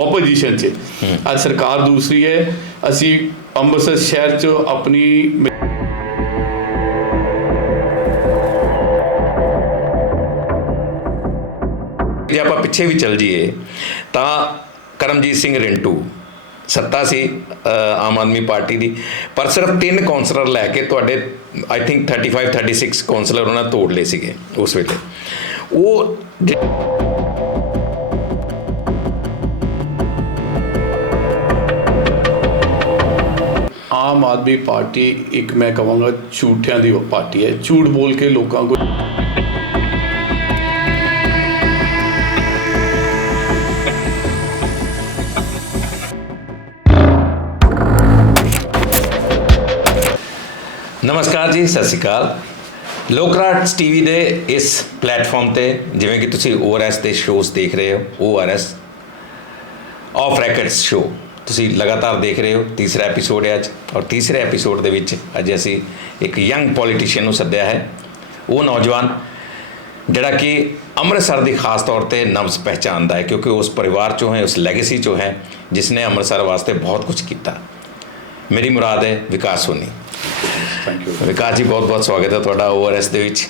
Opposition 'ਚ। ਅੱਜ ਸਰਕਾਰ ਦੂਸਰੀ ਹੈ। ਅਸੀਂ ਅੰਮ੍ਰਿਤਸਰ ਸ਼ਹਿਰ 'ਚ ਆਪਣੀ ਜੇ ਆਪਾਂ ਪਿੱਛੇ ਵੀ ਚੱਲ ਜਾਈਏ ਤਾਂ ਕਰਮਜੀਤ ਸਿੰਘ ਰਿੰਟੂ ਸੱਤਾ ਸੀ ਆਮ ਆਦਮੀ ਪਾਰਟੀ ਦੀ। ਪਰ ਸਿਰਫ ਤਿੰਨ ਕਾਉਂਸਲਰ ਲੈ ਕੇ ਤੁਹਾਡੇ ਆਈ ਥਿੰਕ 35 36 ਕਾਉਂਸਲਰ ਉਹਨਾਂ ਤੋੜ ਲਏ ਸੀਗੇ ਉਸ ਵੇਲੇ। ਉਹ ਆਮ ਆਦਮੀ ਪਾਰਟੀ ਇੱਕ ਮੈਂ ਕਹਾਂਗਾ ਝੂਠਿਆਂ ਦੀ ਪਾਰਟੀ ਹੈ। ਝੂਠ ਬੋਲ ਕੇ ਲੋਕਾਂ ਕੋਲ ਨਮਸਕਾਰ ਜੀ, ਸਤਿ ਸ਼੍ਰੀ ਅਕਾਲ। ਲੋਕਰਾਜ ਟੀਵੀ ਦੇ ਇਸ ਪਲੇਟਫਾਰਮ ਤੇ ਜਿਵੇਂ ਕਿ ਤੁਸੀਂ ਓਆਰਐਸ ਦੇ ਸ਼ੋਜ਼ ਦੇਖ ਰਹੇ ਹੋ ਓਆਰਐਸ ਆਫ ਰੈਕਟਸ ਸ਼ੋ ਤੁਸੀਂ ਲਗਾਤਾਰ ਦੇਖ ਰਹੇ ਹੋ ਤੀਸਰਾ ਐਪੀਸੋਡ ਹੈ ਅੱਜ ਔਰ ਤੀਸਰੇ ਐਪੀਸੋਡ ਦੇ ਵਿੱਚ ਅੱਜ ਅਸੀਂ ਇੱਕ ਯੰਗ ਪੋਲੀਟੀਸ਼ੀਅਨ ਨੂੰ ਸੱਦਿਆ ਹੈ। ਉਹ ਨੌਜਵਾਨ ਜਿਹੜਾ ਕਿ ਅੰਮ੍ਰਿਤਸਰ ਦੀ ਖਾਸ ਤੌਰ ਤੇ ਨਬਜ਼ ਪਹਿਚਾਨਦਾ ਹੈ ਕਿਉਂਕਿ ਉਸ ਪਰਿਵਾਰ ਚੋਂ ਹੈ ਉਸ ਲੈਗੇਸੀ ਚੋਂ ਹੈ ਜਿਸ ਨੇ ਅੰਮ੍ਰਿਤਸਰ ਵਾਸਤੇ ਬਹੁਤ ਕੁਝ ਕੀਤਾ। ਮੇਰੀ ਮੁਰਾਦ ਹੈ ਵਿਕਾਸ ਸੋਨੀ। ਥੈਂਕ ਯੂ ਵਿਕਾਸ ਜੀ ਬਹੁਤ ਬਹੁਤ ਸਵਾਗਤ ਹੈ ਤੁਹਾਡਾ ਓਆਰਐਸ ਦੇ ਵਿੱਚ।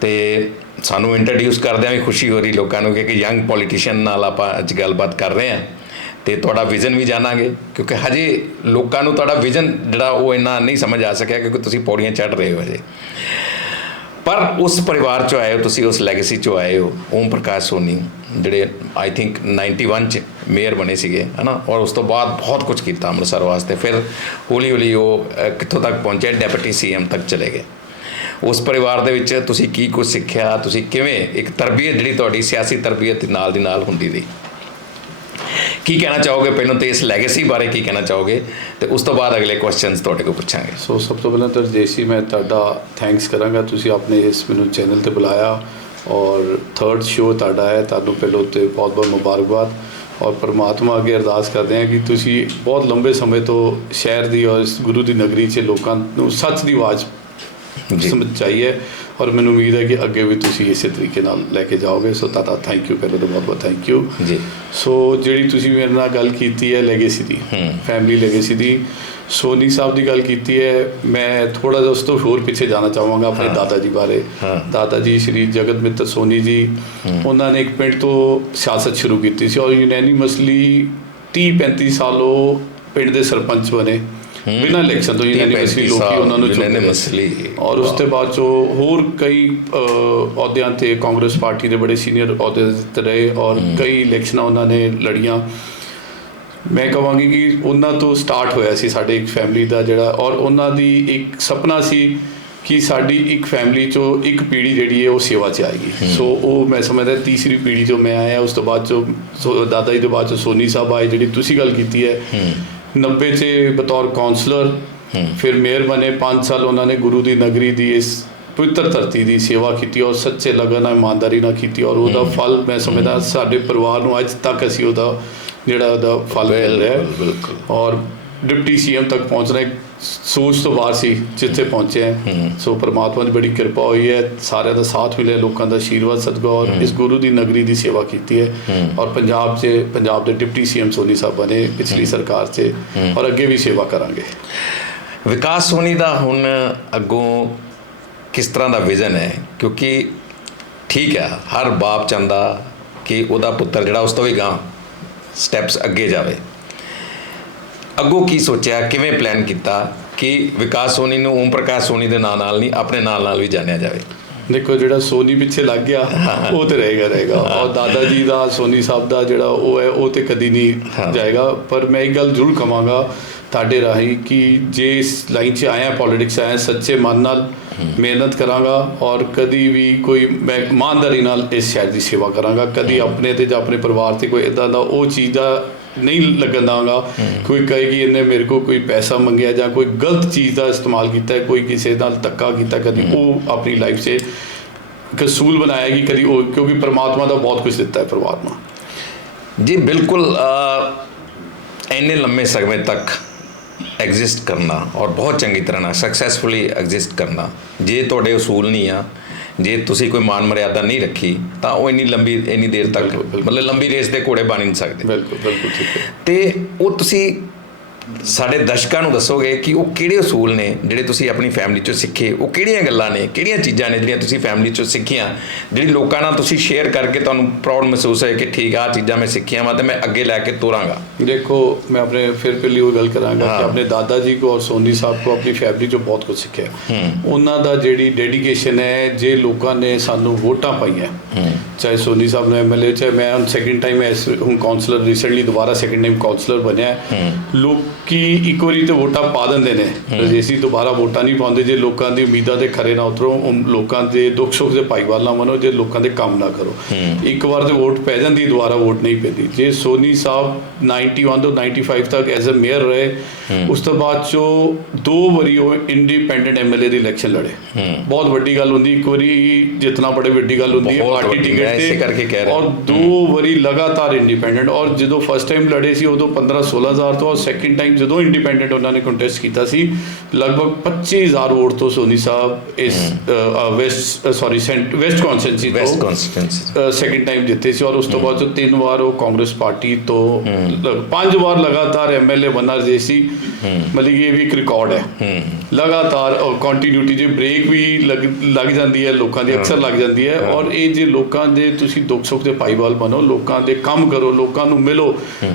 ਤੇ ਸਾਨੂੰ ਇੰਟਰੋਡਿਊਸ ਕਰਦਿਆਂ ਵੀ ਖੁਸ਼ੀ ਹੋ ਰਹੀ ਲੋਕਾਂ ਨੂੰ ਕਿ ਯੰਗ ਪੋਲੀਟੀਸ਼ੀਅਨ ਨਾਲ ਆਪਾਂ ਅੱਜ ਗੱਲਬਾਤ ਕਰ ਰਹੇ ਹਾਂ। ਤੇ ਤੁਹਾਡਾ ਵਿਜ਼ਨ ਵੀ ਜਾਣਾਂਗੇ, ਕਿਉਂਕਿ ਹਜੇ ਲੋਕਾਂ ਨੂੰ ਤੁਹਾਡਾ ਵਿਜ਼ਨ ਜਿਹੜਾ ਉਹ ਇੰਨਾ ਨਹੀਂ ਸਮਝ ਆ ਸਕਿਆ ਕਿਉਂਕਿ ਤੁਸੀਂ ਪੌੜੀਆਂ ਚੜ੍ਹ ਰਹੇ ਹੋ ਹਜੇ। ਪਰ ਉਸ ਪਰਿਵਾਰ ਚੋਂ ਆਏ ਹੋ, ਤੁਸੀਂ ਉਸ ਲੈਗੇਸੀ ਚੋਂ ਆਏ ਹੋ, ਓਮ ਪ੍ਰਕਾਸ਼ ਸੋਨੀ, ਜਿਹੜੇ ਆਈ ਥਿੰਕ 91 ਚ ਮੇਅਰ ਬਣੇ ਸੀਗੇ, ਹਨਾ? ਔਰ ਉਸ ਤੋਂ ਬਾਅਦ ਬਹੁਤ ਕੁਝ ਕੀਤਾ ਅੰਮ੍ਰਿਤਸਰ ਵਾਸਤੇ। ਫਿਰ ਹੌਲੀ ਹੌਲੀ ਉਹ ਕਿੱਥੋਂ ਤੱਕ ਪਹੁੰਚੇ? ਡਿਪਟੀ ਸੀਐਮ ਤੱਕ ਚਲੇ ਗਏ। ਉਸ ਪਰਿਵਾਰ ਦੇ ਵਿੱਚ ਤੁਸੀਂ ਕੀ ਕੁਝ ਸਿੱਖਿਆ? ਤੁਸੀਂ ਕਿਵੇਂ ਇੱਕ ਤਰਬੀਅਤ ਜਿਹੜੀ ਤੁਹਾਡੀ ਸਿਆਸੀ ਤਰਬੀਅਤ ਨਾਲ ਦੀ ਨਾਲ ਹੁੰਦੀ ਰਹੀ? ਕੀ ਕਹਿਣਾ ਚਾਹੋਗੇ ਪਹਿਲਾਂ ਤੇ ਇਸ ਲੈਗੇਸੀ ਬਾਰੇ ਕੀ ਕਹਿਣਾ ਚਾਹੋਗੇ? ਤੇ ਉਸ ਤੋਂ ਬਾਅਦ ਅਗਲੇ ਕੁਐਸਚਨਸ ਤੁਹਾਡੇ ਕੋਲ ਪੁੱਛਾਂਗੇ। ਸੋ ਸਭ ਤੋਂ ਪਹਿਲਾਂ ਤਾਂ ਜੇਸੀ ਮੈਂ ਤੁਹਾਡਾ ਥੈਂਕਸ ਕਰਾਂਗਾ। ਤੁਸੀਂ ਆਪਣੇ ਇਸ ਮੈਨੂੰ ਚੈਨਲ ਤੇ ਬੁਲਾਇਆ ਔਰ ਥਰਡ ਸ਼ੋਅ ਤੁਹਾਡਾ ਹੈ। ਤੁਹਾਨੂੰ ਪਹਿਲੋਂ ਤੇ ਬਹੁਤ ਬਹੁਤ ਮੁਬਾਰਕਬਾਦ। ਔਰ ਪਰਮਾਤਮਾ ਅੱਗੇ ਅਰਦਾਸ ਕਰਦੇ ਹਾਂ ਕਿ ਤੁਸੀਂ ਬਹੁਤ ਲੰਬੇ ਸਮੇਂ ਤੋਂ ਸ਼ਹਿਰ ਦੀ ਔਰ ਇਸ ਗੁਰੂ ਦੀ ਨਗਰੀ 'ਚ ਲੋਕਾਂ ਨੂੰ ਸੱਚ ਦੀ ਆਵਾਜ਼। ਸਮਝ ਚਾਹੀਏ ਔਰ ਮੈਨੂੰ ਉਮੀਦ ਹੈ ਕਿ ਅੱਗੇ ਵੀ ਤੁਸੀਂ ਇਸੇ ਤਰੀਕੇ ਨਾਲ ਲੈ ਕੇ ਜਾਓਗੇ। ਸੋ ਤੁਹਾਡਾ ਥੈਂਕ ਯੂ ਪਹਿਲਾਂ ਤਾਂ ਬਹੁਤ ਬਹੁਤ ਥੈਂਕ ਯੂ ਜੀ। ਸੋ ਜਿਹੜੀ ਤੁਸੀਂ ਮੇਰੇ ਨਾਲ ਗੱਲ ਕੀਤੀ ਹੈ ਲੈਗੇਸੀ ਦੀ ਫੈਮਿਲੀ ਲੈਗੇਸੀ ਦੀ ਸੋਨੀ ਸਾਹਿਬ ਦੀ ਗੱਲ ਕੀਤੀ ਹੈ ਮੈਂ ਥੋੜਾ ਜਿਹਾ ਉਸ ਤੋਂ ਹੋਰ ਪਿੱਛੇ ਜਾਣਾ ਚਾਹਾਂਗਾ ਆਪਣੇ ਦਾਦਾ ਜੀ ਬਾਰੇ। ਦਾਦਾ ਜੀ ਸ਼੍ਰੀ ਜਗਤ ਮਿੱਤਰ ਸੋਨੀ ਜੀ ਉਹਨਾਂ ਨੇ ਇੱਕ ਪਿੰਡ ਤੋਂ ਸਿਆਸਤ ਸ਼ੁਰੂ ਕੀਤੀ ਸੀ ਔਰ ਯੂਨੈਨਿਮਸਲੀ 30 35 ਸਾਲ ਉਹ ਪਿੰਡ ਦੇ ਸਰਪੰਚ ਬਣੇ। ਬਿਨਾਂ ਇਲੈਕਸ਼ਨ ਤੋਂ ਯੂਨੈਨਿਮਸਲੀ ਲੋਕੀ ਉਹਨਾਂ ਨੂੰ unanimously, ਔਰ ਉਸ ਤੋਂ ਬਾਅਦ ਚੋਂ ਹੋਰ ਕਈ ਅਹ, ਅਹੁਦਿਆਂ ਤੇ ਕਾਂਗਰਸ ਪਾਰਟੀ ਦੇ ਬੜੇ ਸੀਨੀਅਰ ਅਹੁਦੇ ਤੇ ਰਹੇ ਔਰ ਕਈ ਇਲੈਕਸ਼ਨਾਂ ਉਹਨਾਂ ਨੇ ਲੜੀਆਂ। ਮੈਂ ਕਹਾਂਗੀ ਕਿ ਉਹਨਾਂ ਤੋਂ ਸਟਾਰਟ ਹੋਇਆ ਸੀ ਸਾਡੇ ਇੱਕ ਫੈਮਿਲੀ ਦਾ ਜਿਹੜਾ ਔਰ ਉਹਨਾਂ ਦੀ ਇੱਕ ਸੁਪਨਾ ਸੀ ਕਿ ਸਾਡੀ ਇੱਕ ਫੈਮਿਲੀ ਚੋਂ ਇੱਕ ਪੀੜ੍ਹੀ ਜਿਹੜੀ ਹੈ ਉਹ ਸੇਵਾ 'ਚ ਆਏਗੀ। ਸੋ ਉਹ ਮੈਂ ਸਮਝਦਾ ਤੀਸਰੀ ਪੀੜ੍ਹੀ ਚੋਂ ਮੈਂ ਆਇਆ ਉਸ ਤੋਂ ਬਾਅਦ ਚੋਂ ਦਾਦਾ ਜੀ ਤੋਂ ਬਾਅਦ ਚੋਂ ਸੋਨੀ ਸਾਹਿਬ ਆਏ ਜਿਹੜੀ ਤੁਸੀਂ ਗੱਲ ਕੀਤੀ ਹੈ। 90 'ਚ ਬਤੌਰ ਕਾਉਂਸਲਰ ਫਿਰ ਮੇਅਰ ਬਣੇ 5 ਸਾਲ ਉਹਨਾਂ ਨੇ ਗੁਰੂ ਦੀ ਨਗਰੀ ਦੀ ਇਸ ਪਵਿੱਤਰ ਧਰਤੀ ਦੀ ਸੇਵਾ ਕੀਤੀ ਔਰ ਸੱਚੇ ਲਗਨ ਨਾਲ ਇਮਾਨਦਾਰੀ ਨਾਲ ਕੀਤੀ ਔਰ ਉਹਦਾ ਫਲ ਮੈਂ ਸਮਝਦਾ ਸਾਡੇ ਪਰਿਵਾਰ ਨੂੰ ਅੱਜ ਤੱਕ ਅਸੀਂ ਉਹਦਾ ਜਿਹੜਾ ਉਹਦਾ ਫਲ ਮਿਲ ਰਿਹਾ ਹੈ। ਬਿਲਕੁਲ। ਔਰ ਡਿਪਟੀ ਸੀਐਮ ਤੱਕ ਪਹੁੰਚਣਾ ਇੱਕ ਸੋਚ ਤੋਂ ਬਾਹਰ ਸੀ ਜਿੱਥੇ ਪਹੁੰਚੇ ਹੈ। ਸੋ ਪ੍ਰਮਾਤਮਾ ਦੀ ਬੜੀ ਕਿਰਪਾ ਹੋਈ ਹੈ ਸਾਰਿਆਂ ਦਾ ਸਾਥ ਮਿਲਿਆ ਲੋਕਾਂ ਦਾ ਆਸ਼ੀਰਵਾਦ ਸਦਕਾ ਔਰ ਇਸ ਗੁਰੂ ਦੀ ਨਗਰੀ ਦੀ ਸੇਵਾ ਕੀਤੀ ਹੈ। ਔਰ ਪੰਜਾਬ 'ਚ ਪੰਜਾਬ ਦੇ ਡਿਪਟੀ ਸੀਐਮ ਸੋਨੀ ਸਾਹਿਬ ਬਣੇ ਪਿਛਲੀ ਸਰਕਾਰ 'ਚ ਔਰ ਅੱਗੇ ਵੀ ਸੇਵਾ ਕਰਾਂਗੇ। ਵਿਕਾਸ ਸੋਨੀ ਦਾ ਹੁਣ ਅੱਗੋਂ ਕਿਸ ਤਰ੍ਹਾਂ ਦਾ ਵਿਜ਼ਨ ਹੈ? ਕਿਉਂਕਿ ਠੀਕ ਹੈ ਹਰ ਬਾਪ ਚਾਹੁੰਦਾ ਕਿ ਉਹਦਾ ਪੁੱਤਰ ਜਿਹੜਾ ਉਸ ਤੋਂ ਵੀ ਗਾਂ ਸਟੈਪਸ ਅੱਗੇ ਜਾਵੇ। ਅੱਗੋਂ ਕੀ ਸੋਚਿਆ ਕਿਵੇਂ ਪਲਾਨ ਕੀਤਾ ਕਿ ਵਿਕਾਸ ਸੋਨੀ ਨੂੰ ਓਮ ਪ੍ਰਕਾਸ਼ ਸੋਨੀ ਦੇ ਨਾਂ ਨਾਲ ਨਹੀਂ ਆਪਣੇ ਨਾਲ ਨਾਲ ਵੀ ਜਾਣਿਆ ਜਾਵੇ? ਦੇਖੋ ਜਿਹੜਾ ਸੋਨੀ ਪਿੱਛੇ ਲੱਗ ਗਿਆ ਉਹ ਤੇ ਰਹੇਗਾ ਰਹੇਗਾ। ਔਰ ਦਾਦਾ ਜੀ ਦਾ ਸੋਨੀ ਸਾਹਿਬ ਦਾ ਜਿਹੜਾ ਉਹ ਹੈ ਉਹ ਤੇ ਕਦੀ ਨਹੀਂ। ਜਾਏਗਾ। ਪਰ ਮੈਂ ਇੱਕ ਗੱਲ ਜ਼ਰੂਰ ਕਵਾਂਗਾ ਤੁਹਾਡੇ ਰਾਹੀਂ ਕਿ ਜੇ ਇਸ ਲਾਈਨ 'ਚ ਆਇਆ ਪੋਲਿਟਿਕਸ ਆਇਆ ਸੱਚੇ ਮਨ ਨਾਲ ਮਿਹਨਤ ਕਰਾਂਗਾ ਔਰ ਕਦੀ ਵੀ ਕੋਈ ਮੈਂ ਇਮਾਨਦਾਰੀ ਨਾਲ ਇਸ ਸ਼ਹਿਰ ਦੀ ਸੇਵਾ ਕਰਾਂਗਾ। ਕਦੀ ਆਪਣੇ ਤੇ ਜਾਂ ਆਪਣੇ ਪਰਿਵਾਰ ਤੇ ਕੋਈ ਇਦਾਂ ਦਾ ਉਹ ਚੀਜ਼ ਦਾ ਨਹੀਂ ਲੱਗਣ ਦਵਾਂਗਾ ਕੋਈ ਕਹੇ ਕਿ ਇਹਨੇ ਮੇਰੇ ਕੋਲ ਕੋਈ ਪੈਸਾ ਮੰਗਿਆ ਜਾਂ ਕੋਈ ਗਲਤ ਚੀਜ਼ ਦਾ ਇਸਤੇਮਾਲ ਕੀਤਾ ਹੈ ਕੋਈ ਕਿਸੇ ਨਾਲ ਧੱਕਾ ਕੀਤਾ ਕਦੀ ਉਹ ਆਪਣੀ ਲਾਈਫ 'ਚ ਕਸੂਲ ਬਣਾਇਆ ਕਿ ਕਦੀ ਉਹ ਕਿਉਂਕਿ ਪ੍ਰਮਾਤਮਾ ਦਾ ਬਹੁਤ ਕੁਝ ਦਿੱਤਾ ਹੈ ਪਰਮਾਤਮਾ। ਜੀ ਬਿਲਕੁਲ ਇੰਨੇ ਲੰਮੇ ਸਮੇਂ ਤੱਕ ਐਗਜ਼ਿਸਟ ਕਰਨਾ ਔਰ ਬਹੁਤ ਚੰਗੀ ਤਰ੍ਹਾਂ ਨਾਲ ਸਕਸੈਸਫੁਲੀ ਐਗਜ਼ਿਸਟ ਕਰਨਾ ਜੇ ਤੁਹਾਡੇ ਉਸੂਲ ਨਹੀਂ ਆ ਜੇ ਤੁਸੀਂ ਕੋਈ ਮਾਨ ਮਰਿਆਦਾ ਨਹੀਂ ਰੱਖੀ ਤਾਂ ਉਹ ਇੰਨੀ ਲੰਬੀ ਇੰਨੀ ਦੇਰ ਤੱਕ। ਮਤਲਬ ਲੰਬੀ ਰੇਸ ਦੇ ਘੋੜੇ ਬਣ ਨਹੀਂ ਸਕਦੇ ਬਿਲਕੁਲ ਬਿਲਕੁਲ ਠੀਕ ਹੈ ਤੇ ਉਹ ਤੁਸੀਂ ਸਾਡੇ ਦਰਸ਼ਕਾਂ ਨੂੰ ਦੱਸੋਗੇ ਕਿ ਉਹ ਕਿਹੜੇ ਅਸੂਲ ਨੇ ਜਿਹੜੇ ਤੁਸੀਂ ਆਪਣੀ ਫੈਮਿਲੀ ਚੋਂ ਸਿੱਖੇ? ਉਹ ਕਿਹੜੀਆਂ ਗੱਲਾਂ ਨੇ? ਕਿਹੜੀਆਂ ਚੀਜ਼ਾਂ ਨੇ ਜਿਹੜੀਆਂ ਤੁਸੀਂ ਫੈਮਿਲੀ ਚੋਂ ਸਿੱਖੀਆਂ? ਜਿਹੜੀ ਲੋਕਾਂ ਨਾਲ ਤੁਸੀਂ ਸ਼ੇਅਰ ਕਰਕੇ ਤੁਹਾਨੂੰ ਪ੍ਰਾਊਡ ਮਹਿਸੂਸ ਹੋਇਆ ਕਿ ਠੀਕ ਆ ਚੀਜ਼ਾਂ ਮੈਂ ਸਿੱਖੀਆਂ ਵਾ ਤੇ ਮੈਂ ਅੱਗੇ ਲੈ ਕੇ ਤੋਰਾਂਗਾ। ਦੇਖੋ ਮੈਂ ਆਪਣੇ ਫਿਰ ਫਿਰ ਲਈ ਉਹ ਗੱਲ ਕਰਾਂਗਾ ਕਿ ਆਪਣੇ ਦਾਦਾ ਜੀ ਕੋ ਔਰ ਸੋਨੀ ਸਾਹਿਬ ਕੋ ਆਪਣੀ ਫੈਮਿਲੀ ਚੋਂ ਬਹੁਤ ਕੁਝ ਸਿੱਖਿਆ। ਉਹਨਾਂ ਦਾ ਜਿਹੜੀ ਡੈਡੀਕੇਸ਼ਨ ਹੈ ਜੇ ਲੋਕਾਂ ਨੇ ਸਾਨੂੰ ਵੋਟਾਂ ਪਾਈਆਂ ਚਾਹੇ ਸੋਨੀ ਸਾਹਿਬ ਨੇ ਐਮਐਲਏ ਚਾਹੇ ਮੈਂ ਹੁਣ ਸੈਕਿੰਡ ਟਾਈਮ ਹੁਣ ਕਾਉਂਸਲਰ ਰੀਸੈਂਟਲੀ ਦੁਬਾਰਾ ਸੈਕਿੰਡ ਟਾਈਮ ਕਾਉਂਸਲਰ ਬਣਿਆ। ਲੋਕ ਇੱਕ ਵਾਰੀ ਤੇ ਵੋਟਾਂ ਪਾ ਦਿੰਦੇ ਨੇ। ਅਸੀਂ ਦੁਬਾਰਾ ਵੋਟਾਂ ਨਹੀਂ ਪਾਉਂਦੇ ਜੇ ਲੋਕਾਂ ਦੀ ਉਮੀਦਾਂ ਤੇ ਖਰੇ ਨਾ ਉਤਰੋ ਲੋਕਾਂ ਦੇ ਦੁੱਖ ਸੁੱਖ ਦੇ ਭਾਈਵਾਲ ਨਾ ਬਣੋ ਜੇ ਲੋਕਾਂ ਦੇ ਕੰਮ ਨਾ ਕਰੋ। ਇੱਕ ਵਾਰ ਤੇ ਵੋਟ ਪੈ ਜਾਂਦੀ ਦੁਬਾਰਾ ਵੋਟ ਨਹੀਂ ਪੈਂਦੀ। ਜੇ ਸੋਨੀ ਸਾਹਿਬ 91 ਤੋਂ 95 ਤੱਕ ਐਜ਼ ਅ ਮੇਅਰ ਰਹੇ ਉਸ ਤੋਂ ਬਾਅਦ ਚੋ ਦੋ ਵਾਰੀ ਉਹ ਇੰਡੀਪੈਂਡੈਂਟ ਐਮਐਲਏ ਦੀ ਇਲੈਕਸ਼ਨ ਲੜੇ। ਬਹੁਤ ਵੱਡੀ ਗੱਲ ਹੁੰਦੀ ਇੱਕ ਵਾਰੀ ਜਿੱਤਣਾ ਬੜੀ ਵੱਡੀ ਗੱਲ ਹੁੰਦੀ ਹੈ ਪਾਰਟੀ ਟਿਕਟ ਇਸੇ ਕਰਕੇ ਕਹਿ ਰਿਹਾ। ਔਰ ਦੋ ਵਾਰੀ ਲਗਾਤਾਰ ਇੰਡੀਪੈਂਡੈਂਟ ਔਰ ਜਦੋਂ ਫਸਟ ਟਾਈਮ ਲੜੇ ਸੀ ਉਦੋਂ 15 16000 ਤੋਂ ਔਰ ਸੈਕਿੰਡ ਟਾਈਮ ਜਦੋਂ ਇੰਡੀਪੈਂਡੈਂਟ ਉਹਨਾਂ ਨੇ ਕੰਟੈਸਟ ਕੀਤਾ ਸੀ ਲਗਭਗ 25000 ਵੋਟ ਤੋਂ ਸੋਨੀ ਸਾਹਿਬ ਇਸ west sorry west constituency west ਤੋਂ ਕਨਸਟੀਟੈਂਸੀ ਸੈਕਿੰਡ ਟਾਈਮ ਜਿੱਤੇ ਸੀ ਔਰ ਉਸ ਤੋਂ ਬਾਅਦ ਜੋ ਤਿੰਨ ਵਾਰ ਉਹ ਕਾਂਗਰਸ ਪਾਰਟੀ ਤੋਂ ਪੰਜ ਵਾਰ ਲਗਾਤਾਰ ਐਮਐਲਏ ਬਣਾ ਰਹੇ ਸੀ ਮਤਲਬ ਇਹ ਵੀ ਇੱਕ ਰਿਕਾਰਡ ਹੈ। ਲਗਾਤਾਰ ਕੰਟੀਨਿਊਟੀ ਜੇ ਬ੍ਰੇਕ ਵੀ ਲੱਗ ਲੱਗ ਜਾਂਦੀ ਹੈ ਲੋਕਾਂ ਦੀ ਅਕਸਰ ਲੱਗ ਜਾਂਦੀ ਹੈ ਔਰ ਇਹ ਜੇ ਲੋਕਾਂ ਦੇ ਤੁਸੀਂ ਦੁੱਖ ਸੁੱਖ ਦੇ ਭਾਈਵਾਲ ਬਣੋ ਲੋਕਾਂ ਦੇ ਕੰਮ ਕਰੋ ਲੋਕਾਂ ਨੂੰ ਮਿਲੋ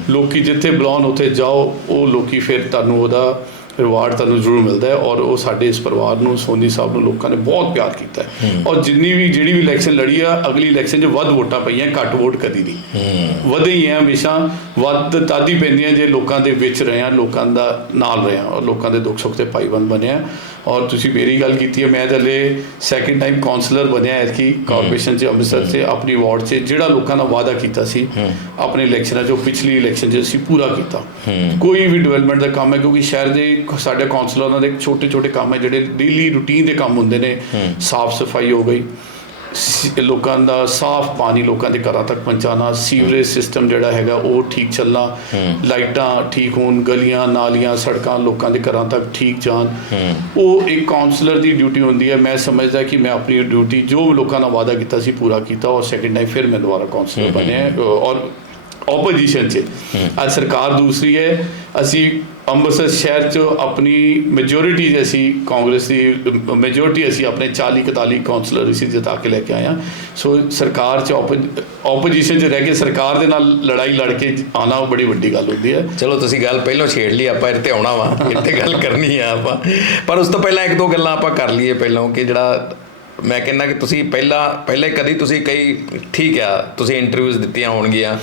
ਲੋਕੀ ਜਿੱਥੇ ਬੁਲਾਉਣ ਉੱਥੇ ਜਾਓ ਉਹ ਲੋਕੀ ਫਿਰ ਤੁਹਾਨੂੰ ਉਹਦਾ ਰਿਵਾਰਡ ਤੁਹਾਨੂੰ ਜ਼ਰੂਰ ਮਿਲਦਾ ਹੈ ਔਰ ਉਹ ਸਾਡੇ ਇਸ ਪਰਿਵਾਰ ਨੂੰ ਸੋਨੀ ਸਾਹਿਬ ਨੂੰ ਲੋਕਾਂ ਨੇ ਬਹੁਤ ਪਿਆਰ ਕੀਤਾ ਹੈ। ਔਰ ਜਿੰਨੀ ਵੀ ਜਿਹੜੀ ਵੀ ਇਲੈਕਸ਼ਨ ਲੜੀ ਆ ਅਗਲੀ ਇਲੈਕਸ਼ਨ 'ਚ ਵੱਧ ਵੋਟਾਂ ਪਈਆਂ ਘੱਟ ਵੋਟ ਕਦੀ ਨਹੀਂ। ਵਧੇ ਹੀ ਆ ਹਮੇਸ਼ਾ ਵੱਧ ਤਾਦੀ ਪੈਂਦੀਆਂ ਜੇ ਲੋਕਾਂ ਦੇ ਵਿੱਚ ਰਹੇ ਆ ਲੋਕਾਂ ਦਾ ਨਾਲ ਰਹੇ ਆ ਔਰ ਲੋਕਾਂ ਦੇ ਦੁੱਖ ਸੁੱਖ ਤੇ ਭਾਈਬੰਦ ਬਣੇ ਆ। ਔਰ ਤੁਸੀਂ ਮੇਰੀ ਗੱਲ ਕੀਤੀ ਹੈ ਮੈਂ ਹਲੇ ਸੈਕਿੰਡ ਟਾਈਮ ਕਾਉਂਸਲਰ ਬਣਿਆ ਐਤਕੀ ਕਾਰਪੋਰੇਸ਼ਨ 'ਚ ਅੰਮ੍ਰਿਤਸਰ 'ਚ ਆਪਣੀ ਵਾਰਡ 'ਚ ਜਿਹੜਾ ਲੋਕਾਂ ਨਾਲ ਵਾਅਦਾ ਕੀਤਾ ਸੀ ਆਪਣੇ ਇਲੈਕਸ਼ਨਾਂ 'ਚ ਪਿਛਲੀ ਇਲੈਕਸ਼ਨ 'ਚ ਅਸੀਂ ਪੂਰਾ ਕੀਤਾ। ਕੋਈ ਵੀ ਡਿਵੈਲਪਮੈਂਟ ਦਾ ਕੰਮ ਹੈ ਕਿਉਂਕਿ ਸ਼ਹਿਰ ਦੇ ਸਾਡੇ ਕਾਉਂਸਲਰਾਂ ਦੇ ਛੋਟੇ ਛੋਟੇ ਕੰਮ ਹੈ ਜਿਹੜੇ ਡੇਲੀ ਰੂਟੀਨ ਦੇ ਕੰਮ ਹੁੰਦੇ ਨੇ। ਸਾਫ਼ ਸਫ਼ਾਈ ਹੋ ਗਈ। ਲੋਕਾਂ ਦਾ ਸਾਫ਼ ਪਾਣੀ ਲੋਕਾਂ ਦੇ ਘਰਾਂ ਤੱਕ ਪਹੁੰਚਾਉਣਾ ਸੀਵਰੇਜ ਸਿਸਟਮ ਜਿਹੜਾ ਹੈਗਾ ਉਹ ਠੀਕ ਚੱਲਣਾ ਲਾਈਟਾਂ ਠੀਕ ਹੋਣ ਗਲੀਆਂ ਨਾਲੀਆਂ ਸੜਕਾਂ ਲੋਕਾਂ ਦੇ ਘਰਾਂ ਤੱਕ ਠੀਕ ਜਾਣ। ਉਹ ਇੱਕ ਕਾਉਂਸਲਰ ਦੀ ਡਿਊਟੀ ਹੁੰਦੀ ਹੈ। ਮੈਂ ਸਮਝਦਾ ਕਿ ਮੈਂ ਆਪਣੀ ਡਿਊਟੀ ਜੋ ਲੋਕਾਂ ਨਾਲ ਵਾਅਦਾ ਕੀਤਾ ਸੀ ਪੂਰਾ ਕੀਤਾ ਔਰ ਸੈਕਿੰਡ ਟਾਈਮ ਫਿਰ ਮੈਂ ਦੁਬਾਰਾ ਕਾਉਂਸਲਰ ਬਣਿਆ। ਔਰ ਆਪੋਜੀਸ਼ਨ 'ਚ। ਅੱਜ ਸਰਕਾਰ ਦੂਸਰੀ ਹੈ। ਅਸੀਂ ਅੰਮ੍ਰਿਤਸਰ ਸ਼ਹਿਰ 'ਚ ਆਪਣੀ ਮੈਜੋਰਿਟੀ ਜੇ ਅਸੀਂ ਕਾਂਗਰਸ ਦੀ ਮੈਜੋਰਿਟੀ ਅਸੀਂ ਆਪਣੇ 40 41 ਕਾਉਂਸਲਰ ਅਸੀਂ ਜਿਤਾ ਕੇ ਲੈ ਕੇ ਹਾਂ। ਸੋ ਸਰਕਾਰ 'ਚ ਆਪੋਜੀਸ਼ਨ 'ਚ ਰਹਿ ਕੇ ਸਰਕਾਰ ਦੇ ਨਾਲ ਲੜਾਈ ਲੜ ਕੇ ਆਣਾ ਉਹ ਬੜੀ ਵੱਡੀ ਗੱਲ ਹੁੰਦੀ ਹੈ। ਚਲੋ ਤੁਸੀਂ ਗੱਲ ਪਹਿਲਾਂ ਛੇੜ ਲਈ ਆਪਾਂ ਤੇ ਆਉਣਾ ਵਾ। ਇੱਥੇ ਗੱਲ ਕਰਨੀ ਆ ਆਪਾਂ। ਪਰ ਉਸ ਤੋਂ ਪਹਿਲਾਂ ਇੱਕ ਦੋ ਗੱਲਾਂ ਆਪਾਂ ਕਰ ਲਈਏ ਪਹਿਲਾਂ ਕਿ ਜਿਹੜਾ ਮੈਂ ਕਹਿੰਦਾ ਕਿ ਤੁਸੀਂ ਪਹਿਲਾਂ ਪਹਿਲੇ ਕਦੀ ਤੁਸੀਂ ਕਈ ਠੀਕ ਆ ਤੁਸੀਂ ਇੰਟਰਵਿਊਜ਼ ਦਿੱਤੀਆਂ ਹੋਣਗੀਆਂ